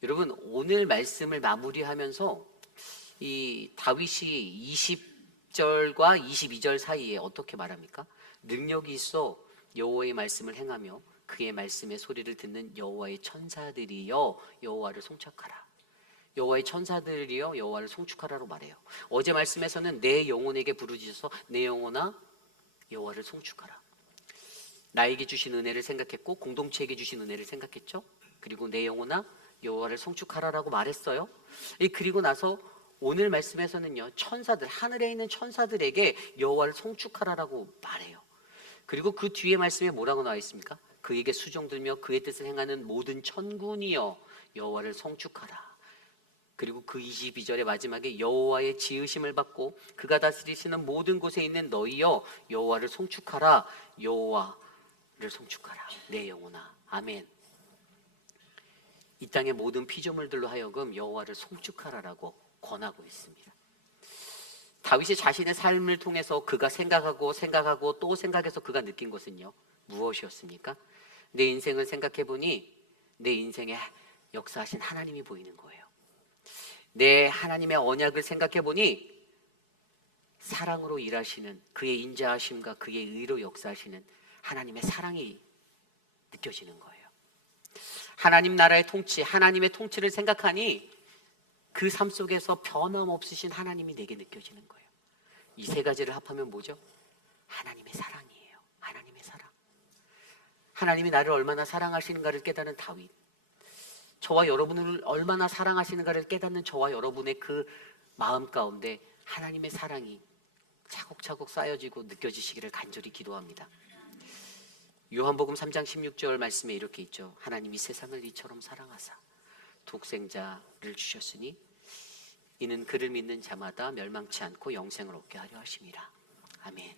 여러분, 오늘 말씀을 마무리하면서 이 다윗이 20절과 22절 사이에 어떻게 말합니까? 능력이 있어 여호와의 말씀을 행하며 그의 말씀의 소리를 듣는 여호와의 천사들이여 여호와를 송축하라. 여호와의 천사들이여 여호와를 송축하라로 말해요. 어제 말씀에서는 내 영혼에게 부르짖어서 내 영혼아 여호와를 송축하라. 나에게 주신 은혜를 생각했고 공동체에게 주신 은혜를 생각했죠. 그리고 내 영혼아 여호와를 송축하라라고 말했어요. 그리고 나서 오늘 말씀에서는요, 천사들, 하늘에 있는 천사들에게 여호와를 송축하라라고 말해요. 그리고 그 뒤에 말씀에 뭐라고 나와 있습니까? 그에게 수종들며 그의 뜻을 행하는 모든 천군이여 여호와를 송축하라. 그리고 그 22절의 마지막에 여호와의 지으심을 받고 그가 다스리시는 모든 곳에 있는 너희여 여호와를 송축하라. 여호와를 송축하라. 내 영혼아. 아멘. 이 땅의 모든 피조물들로 하여금 여호와를 송축하라라고 권하고 있습니다. 다윗이 자신의 삶을 통해서 그가 생각하고 또 생각해서 그가 느낀 것은요, 무엇이었습니까? 내 인생을 생각해 보니 내 인생에 역사하신 하나님이 보이는 거예요. 내 하나님의 언약을 생각해 보니 사랑으로 일하시는 그의 인자하심과 그의 의로 역사하시는 하나님의 사랑이 느껴지는 거예요. 하나님 나라의 통치, 하나님의 통치를 생각하니 그 삶 속에서 변함없으신 하나님이 내게 느껴지는 거예요. 이 세 가지를 합하면 뭐죠? 하나님의 사랑이에요. 하나님의 사랑. 하나님이 나를 얼마나 사랑하시는가를 깨닫는 다윗, 저와 여러분을 얼마나 사랑하시는가를 깨닫는 저와 여러분의 그 마음 가운데 하나님의 사랑이 차곡차곡 쌓여지고 느껴지시기를 간절히 기도합니다. 요한복음 3장 16절 말씀에 이렇게 있죠. 하나님이 세상을 이처럼 사랑하사 독생자를 주셨으니 이는 그를 믿는 자마다 멸망치 않고 영생을 얻게 하려 하심이라. 아멘.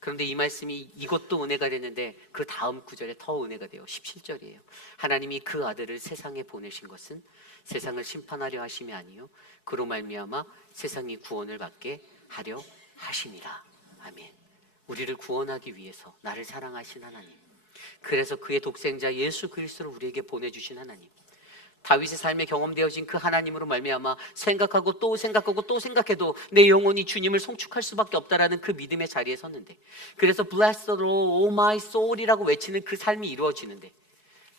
그런데 이 말씀이 이것도 은혜가 됐는데 그 다음 구절에 더 은혜가 돼요. 17절이에요. 하나님이 그 아들을 세상에 보내신 것은 세상을 심판하려 하심이 아니요 그로 말미암아 세상이 구원을 받게 하려 하심이라. 아멘. 우리를 구원하기 위해서 나를 사랑하신 하나님, 그래서 그의 독생자 예수 그리스도를 우리에게 보내주신 하나님, 다윗의 삶에 경험되어진 그 하나님으로 말미암아 생각하고 또 생각해도 내 영혼이 주님을 송축할 수밖에 없다라는 그 믿음의 자리에 섰는데, 그래서 Bless the Lord, O my soul이라고 외치는 그 삶이 이루어지는데,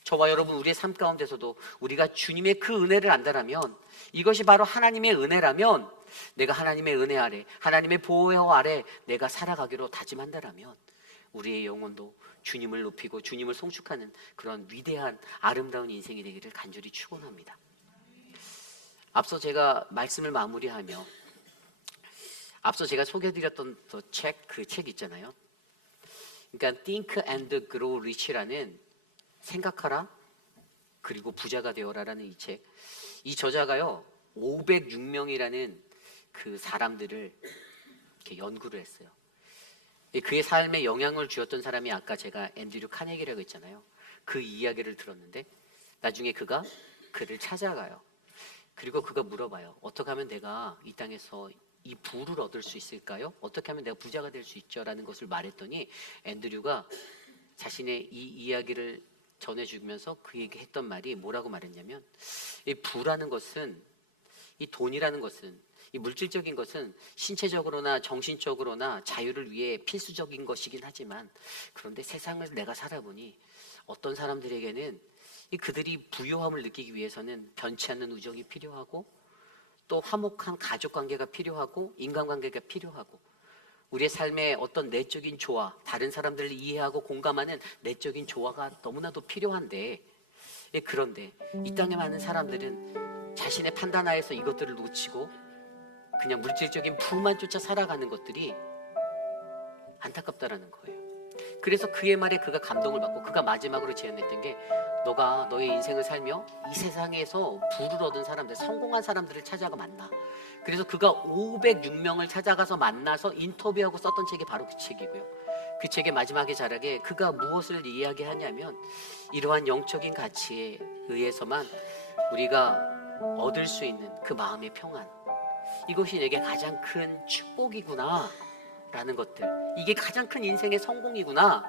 저와 여러분 우리의 삶 가운데서도 우리가 주님의 그 은혜를 안다라면, 이것이 바로 하나님의 은혜라면, 내가 하나님의 은혜 아래, 하나님의 보호 아래 내가 살아가기로 다짐한다라면 우리의 영혼도 주님을 높이고 주님을 송축하는 그런 위대한 아름다운 인생이 되기를 간절히 축원합니다. 앞서 제가 말씀을 마무리하며 앞서 제가 소개해드렸던 그 책 있잖아요. 그러니까 Think and Grow Rich라는 생각하라 그리고 부자가 되어라라는 이 책. 이 저자가요 506명이라는 그 사람들을 이렇게 연구를 했어요. 그의 삶에 영향을 주었던 사람이 아까 제가 앤드류 카네기라고 했잖아요. 그 이야기를 들었는데 나중에 그가 그를 찾아가요. 그리고 그가 물어봐요. 어떻게 하면 내가 이 땅에서 이 부를 얻을 수 있을까요? 어떻게 하면 내가 부자가 될 수 있죠? 라는 것을 말했더니 앤드류가 자신의 이 이야기를 전해주면서 그에게 했던 말이 뭐라고 말했냐면, 이 부라는 것은, 이 돈이라는 것은, 이 물질적인 것은 신체적으로나 정신적으로나 자유를 위해 필수적인 것이긴 하지만, 그런데 세상을 내가 살아보니 어떤 사람들에게는 그들이 부요함을 느끼기 위해서는 변치 않는 우정이 필요하고 또 화목한 가족관계가 필요하고 인간관계가 필요하고 우리의 삶에 어떤 내적인 조화, 다른 사람들을 이해하고 공감하는 내적인 조화가 너무나도 필요한데, 그런데 이 땅에 많은 사람들은 자신의 판단하에서 이것들을 놓치고 그냥 물질적인 부만 쫓아 살아가는 것들이 안타깝다라는 거예요. 그래서 그의 말에 그가 감동을 받고 그가 마지막으로 제안했던 게, 너가 너의 인생을 살며 이 세상에서 부를 얻은 사람들, 성공한 사람들을 찾아가 만나. 그래서 그가 506명을 찾아가서 만나서 인터뷰하고 썼던 책이 바로 그 책이고요. 그 책의 마지막에 자락에 그가 무엇을 이야기하냐면, 이러한 영적인 가치에 의해서만 우리가 얻을 수 있는 그 마음의 평안, 이것이 내게 가장 큰 축복이구나 라는 것들, 이게 가장 큰 인생의 성공이구나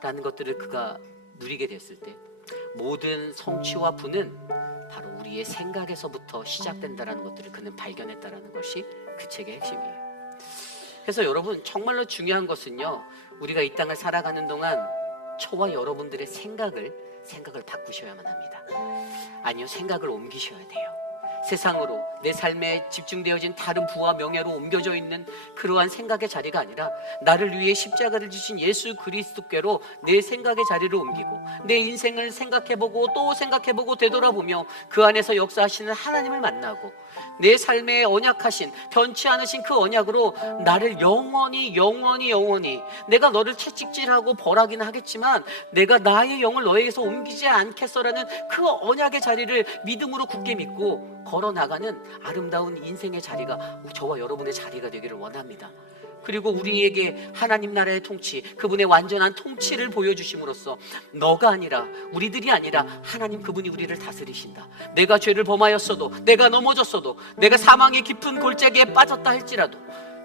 라는 것들을 그가 누리게 됐을 때, 모든 성취와 부는 바로 우리의 생각에서부터 시작된다라는 것들을 그는 발견했다라는 것이 그 책의 핵심이에요. 그래서 여러분, 정말로 중요한 것은요, 우리가 이 땅을 살아가는 동안 저와 여러분들의 생각을 바꾸셔야만 합니다. 아니요, 생각을 옮기셔야 돼요. 세상으로 내 삶에 집중되어진 다른 부와 명예로 옮겨져 있는 그러한 생각의 자리가 아니라 나를 위해 십자가를 지신 예수 그리스도께로 내 생각의 자리를 옮기고 내 인생을 생각해보고 또 생각해보고 되돌아보며 그 안에서 역사하시는 하나님을 만나고 내 삶에 언약하신 변치 않으신 그 언약으로 나를 영원히 내가 너를 채찍질하고 벌하기는 하겠지만 내가 나의 영을 너에게서 옮기지 않겠어라는 그 언약의 자리를 믿음으로 굳게 믿고 걸어나가는 아름다운 인생의 자리가 저와 여러분의 자리가 되기를 원합니다. 그리고 우리에게 하나님 나라의 통치, 그분의 완전한 통치를 보여주심으로써 너가 아니라 우리들이 아니라 하나님 그분이 우리를 다스리신다. 내가 죄를 범하였어도, 내가 넘어졌어도, 내가 사망의 깊은 골짜기에 빠졌다 할지라도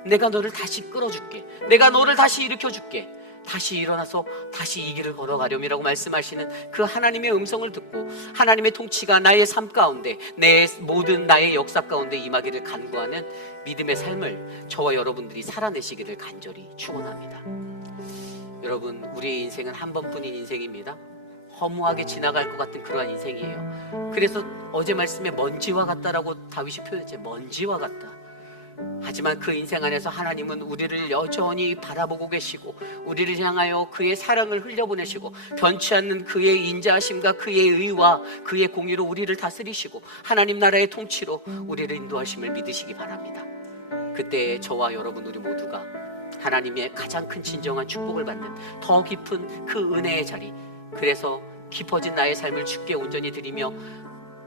내가 너를 다시 끌어줄게, 내가 너를 다시 일으켜줄게, 다시 일어나서 다시 이 길을 걸어가렴이라고 말씀하시는 그 하나님의 음성을 듣고 하나님의 통치가 나의 삶 가운데, 내 모든 나의 역사 가운데 임하기를 간구하는 믿음의 삶을 저와 여러분들이 살아내시기를 간절히 축원합니다. 여러분, 우리의 인생은 한 번뿐인 인생입니다. 허무하게 지나갈 것 같은 그러한 인생이에요. 그래서 어제 말씀에 먼지와 같다라고 다윗이 표현했죠. 먼지와 같다. 하지만 그 인생 안에서 하나님은 우리를 여전히 바라보고 계시고 우리를 향하여 그의 사랑을 흘려보내시고 변치 않는 그의 인자하심과 그의 의와 그의 공의로 우리를 다스리시고 하나님 나라의 통치로 우리를 인도하심을 믿으시기 바랍니다. 그때 저와 여러분 우리 모두가 하나님의 가장 큰 진정한 축복을 받는 더 깊은 그 은혜의 자리, 그래서 깊어진 나의 삶을 주께 온전히 드리며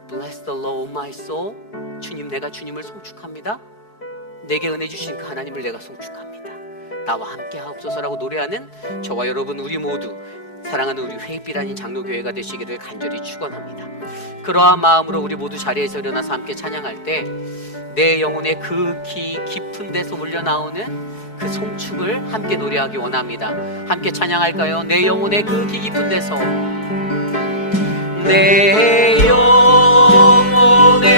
Bless the Lord my soul, 주님 내가 주님을 송축합니다. 내게 은혜 주신 그 하나님을 내가 송축합니다. 나와 함께 하옵소서라고 노래하는 저와 여러분 우리 모두 사랑하는 우리 회빛 아닌 장로교회가 되시기를 간절히 축원합니다. 그러한 마음으로 우리 모두 자리에서 일어나서 함께 찬양할 때 내 영혼의 그 깊은 데서 울려나오는 그 송축을 함께 노래하기 원합니다. 함께 찬양할까요? 내 영혼의 그 깊은 데서, 내 영혼의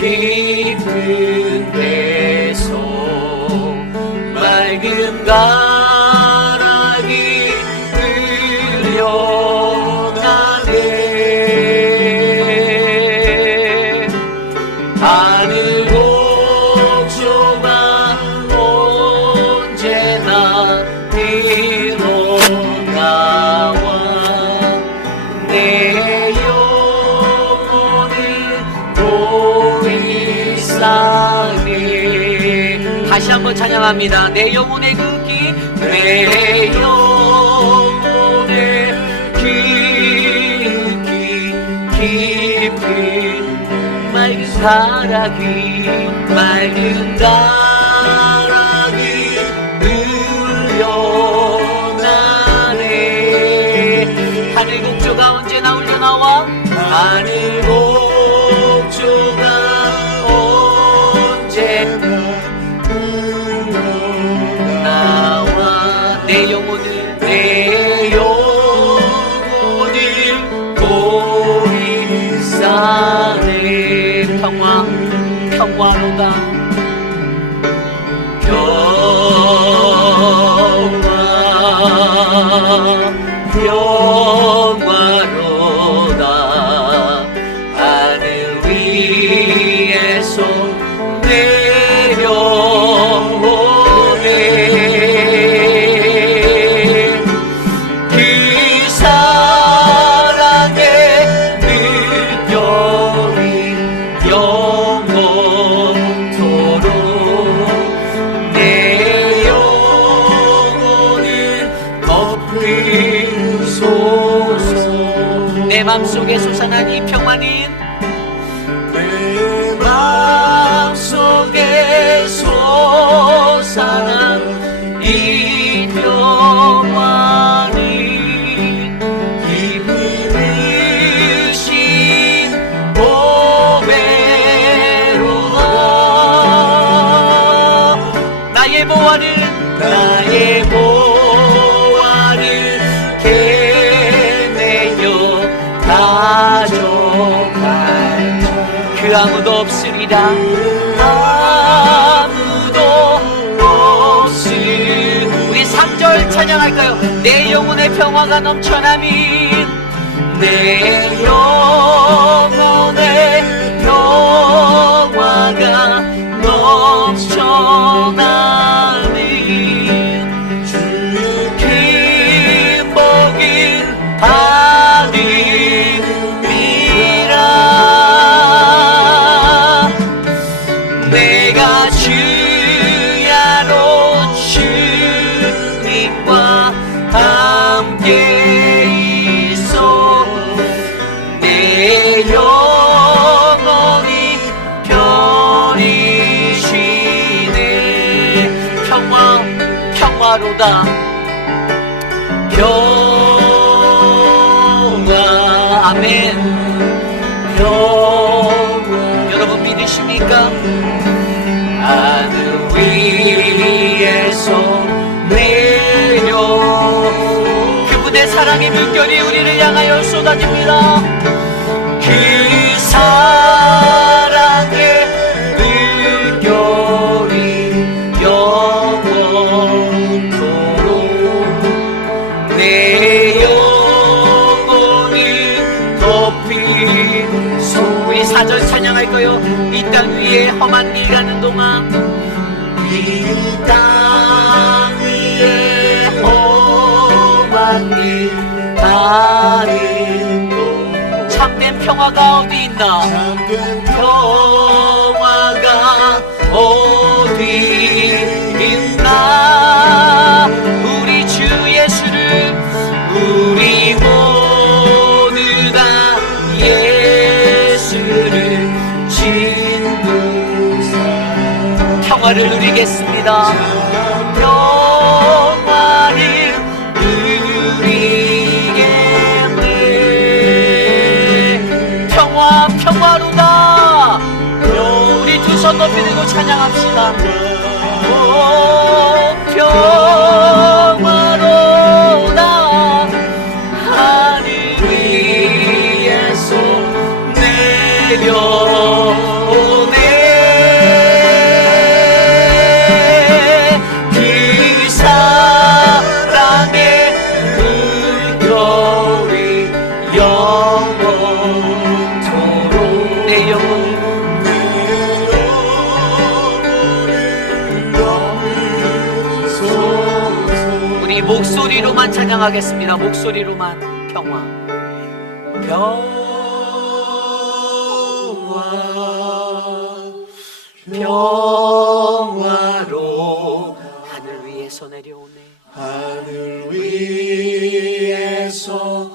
깊은 데서 맑은 가락이 흐려나네. 하늘 곡조가 언제나 흘러나와 내 영혼을 보이사네. 다시 한번 찬양합니다. 내 영혼의 그 내 영혼의 깊은 맑은 가락이 흘려나네. 하늘 곡조가 언제나 울려나와 하늘 곡조가 언제나 흘러나와 내 영혼을 보이사네. 평화로다 평화로다 하늘 위에서 내려오네. 그 사랑의 물결이 영원토록 내 영혼을 덮으소서. 내 맘속에 솟아난 이 평안이, 내 맘속에 솟아난 이 평안이 기쁘신 보배로다. 나의 보화를 개내려 가져갈 그 아무도 없으리라. 아무도 없으리. 우리 3절 찬양할까요? 내 영혼의 평화가 넘쳐나니 내 영혼의 평화가 넘쳐나니 주의 긴 복을 받으리라. 내가 주야로 주님과 함께 있어 내 영혼이 편히 쉬네. 평화로다 평화. 아멘. 평화. 여러분 믿으십니까? 하늘 위에서 내려 그분의 사랑의 물결이 우리를 향하여 쏟아집니다. 그 사랑의 물결이 영원토록 내 영혼을 덮인 소. 우리 4절 찬양할 거요. 이 땅 위에 험한 길 가는 동안 이 땅 위에 험한 길 가는 동안 참된 평화가 어디 있나? 참된 평화가 어디 있나? 우리 주 예수를 우리 모두 다 예수를 진부사 평화를 누리겠습니다. 평화를 누리겠네. 평화로다. 우리 두 손 높이 들고 찬양합시다. 오, 평화로다. 하늘 위에서 내려오네. 그 사랑의 물결이 영원토록 내 영혼 우리 목소리로만 찬양하겠습니다. 목소리로만 평화. 평화로 하늘 위에서 내려오네. 하늘 위에서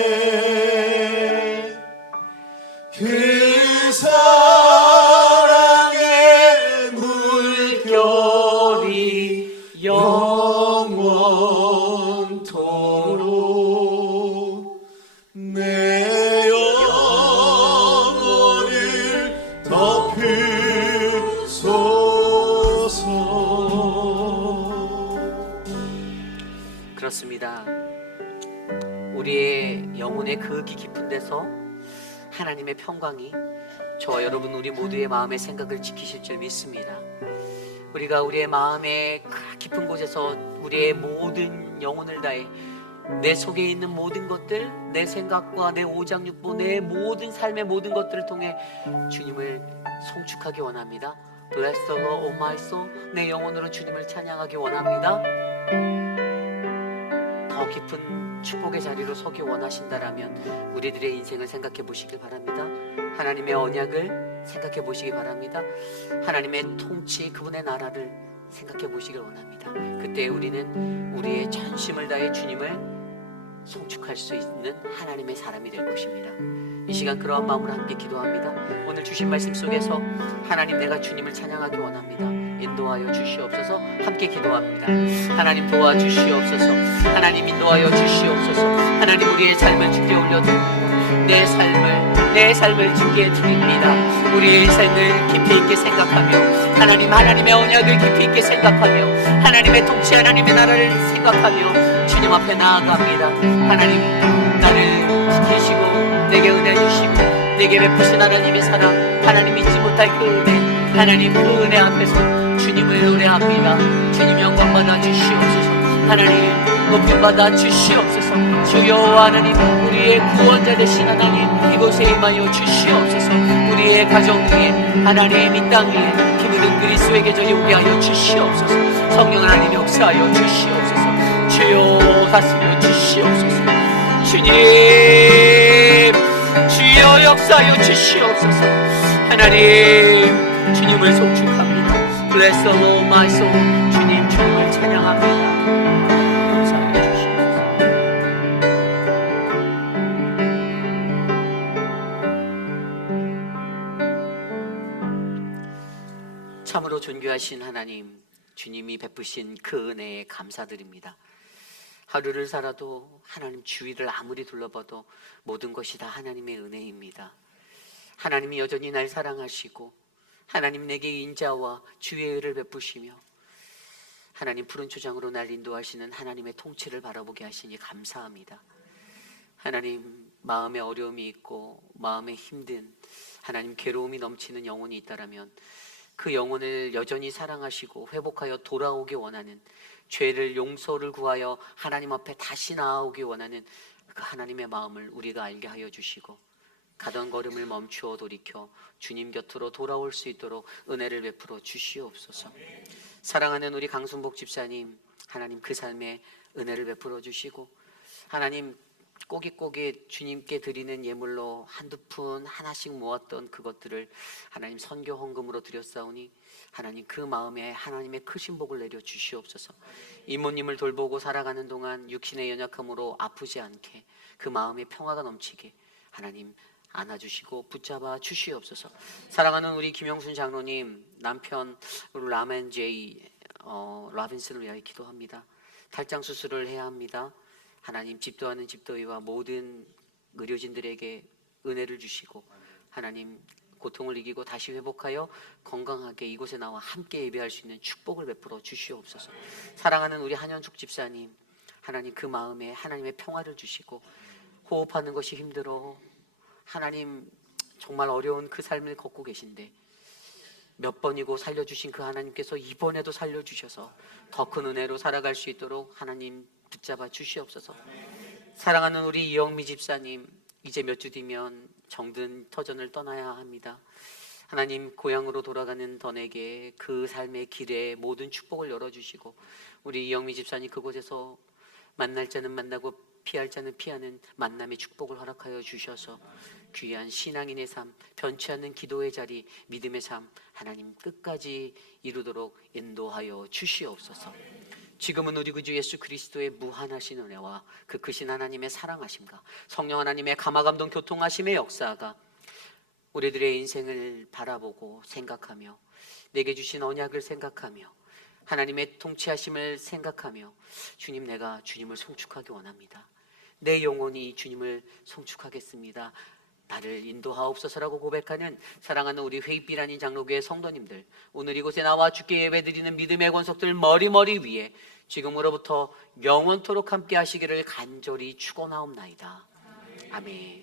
내려오네. 그 사랑의 물결이 영원토록 내 영혼을 덮으소서. 그렇습니다. 우리의 영혼의 그 깊은 데서 하나님의 평강이 저와 여러분 우리 모두의 마음의 생각을 지키실 줄 믿습니다. 우리가 우리의 마음의 그 깊은 곳에서 우리의 모든 영혼을 다해 내 속에 있는 모든 것들, 내 생각과 내 오장육부, 내 모든 삶의 모든 것들을 통해 주님을 송축하기 원합니다. Bless the Lord, O my soul. 내 영혼으로 주님을 찬양하기 원합니다. 더 깊은 축복의 자리로 서기 원하신다라면 우리들의 인생을 생각해 보시길 바랍니다. 하나님의 언약을 생각해 보시기 바랍니다. 하나님의 통치, 그분의 나라를 생각해 보시길 원합니다. 그때 우리는 우리의 전심을 다해 주님을 송축할 수 있는 하나님의 사람이 될 것입니다. 이 시간 그러한 마음으로 함께 기도합니다. 오늘 주신 말씀 속에서 하나님, 내가 주님을 찬양하기 원합니다. 인도하여 주시옵소서. 함께 기도합니다. 하나님 도와주시옵소서. 하나님 인도하여 주시옵소서. 하나님 우리의 삶을 주께 올려드립니다. 내 삶을 주께 드립니다. 우리의 삶을 깊이 있게 생각하며 하나님의 언약을 깊이 있게 생각하며 하나님의 통치, 하나님의 나라를 생각하며 주님 앞에 나아갑니다. 하나님, 나를 지키시고 내게 은혜 주시고 내게 베푸신 하나님의 사랑, 하나님 잊지 못할 그 은혜, 하나님 그 은혜 앞에서 주님을 노래합니다. 주님 영광 받아 주시옵소서. 하나님 높임받아 주시옵소서. 주여 하나님, 우리의 구원자 되신 하나님, 이곳에 임하여 주시옵소서. 우리의 가정 위에, 하나님 이 땅 위에 기쁘는 그리스도의 계절이 오게 하여 주시옵소서. 성령 하나님 역사하여 주시옵소서. 주여 다스려 주시옵소서. 주님, 주여 역사하여 주시옵소서. 하나님, 주님을 송축합니다. Bless the Lord my soul. 주님, 주님을 찬양합니다. 역사하여 주시옵소서. 참으로 존귀하신 하나님, 주님이 베푸신 그 은혜에 감사드립니다. 하루를 살아도 하나님 주위를 아무리 둘러봐도 모든 것이 다 하나님의 은혜입니다. 하나님이 여전히 날 사랑하시고 하나님 내게 인자와 주의 의를 베푸시며 하나님 푸른 초장으로 날 인도하시는 하나님의 통치를 바라보게 하시니 감사합니다. 하나님, 마음에 어려움이 있고 마음에 힘든, 하나님 괴로움이 넘치는 영혼이 있다라면 그 영혼을 여전히 사랑하시고 회복하여 돌아오기 원하는, 죄를 용서를 구하여 하나님 앞에 다시 나아오기 원하는 그 하나님의 마음을 우리가 알게 하여 주시고 가던 걸음을 멈추어 돌이켜 주님 곁으로 돌아올 수 있도록 은혜를 베풀어 주시옵소서. 사랑하는 우리 강순복 집사님, 하나님 그 삶에 은혜를 베풀어 주시고 하나님 꼬깃꼬깃 주님께 드리는 예물로 한두 푼 하나씩 모았던 그것들을 하나님 선교 헌금으로 드렸사오니 하나님 그 마음에 하나님의 크신 복을 내려 주시옵소서. 이모님을 돌보고 살아가는 동안 육신의 연약함으로 아프지 않게 그 마음에 평화가 넘치게 하나님 안아주시고 붙잡아 주시옵소서. 사랑하는 우리 김영순 장로님, 남편 라멘 제이 라빈슨을 위하여 기도합니다. 탈장 수술을 해야 합니다. 하나님 집도하는 집도의와 모든 의료진들에게 은혜를 주시고 하나님 고통을 이기고 다시 회복하여 건강하게 이곳에 나와 함께 예배할 수 있는 축복을 베풀어 주시옵소서. 사랑하는 우리 한현숙 집사님, 하나님 그 마음에 하나님의 평화를 주시고 호흡하는 것이 힘들어 하나님 정말 어려운 그 삶을 걷고 계신데 몇 번이고 살려주신 그 하나님께서 이번에도 살려주셔서 더 큰 은혜로 살아갈 수 있도록 하나님 붙잡아 주시옵소서. 사랑하는 우리 이영미 집사님, 이제 몇 주 뒤면 정든 터전을 떠나야 합니다. 하나님 고향으로 돌아가는 던에게 그 삶의 길에 모든 축복을 열어주시고 우리 이영미 집사님 그곳에서 만날 자는 만나고 피할 자는 피하는 만남의 축복을 허락하여 주셔서 귀한 신앙인의 삶, 변치 않는 기도의 자리, 믿음의 삶 하나님 끝까지 이루도록 인도하여 주시옵소서. 지금은 우리 구주 예수 그리스도의 무한하신 은혜와 그 크신 하나님의 사랑하심과 성령 하나님의 감화감동 교통하심의 역사가 우리들의 인생을 바라보고 생각하며 내게 주신 언약을 생각하며 하나님의 통치하심을 생각하며 주님, 내가 주님을 송축하기 원합니다. 내 영혼이 주님을 송축하겠습니다. 나를 인도하옵소서라고 고백하는 사랑하는 우리 회입비라닌 장로교회 성도님들, 오늘 이곳에 나와 주께 예배드리는 믿음의 권속들 머리머리 위에 지금으로부터 영원토록 함께 하시기를 간절히 축원하옵나이다. 아멘.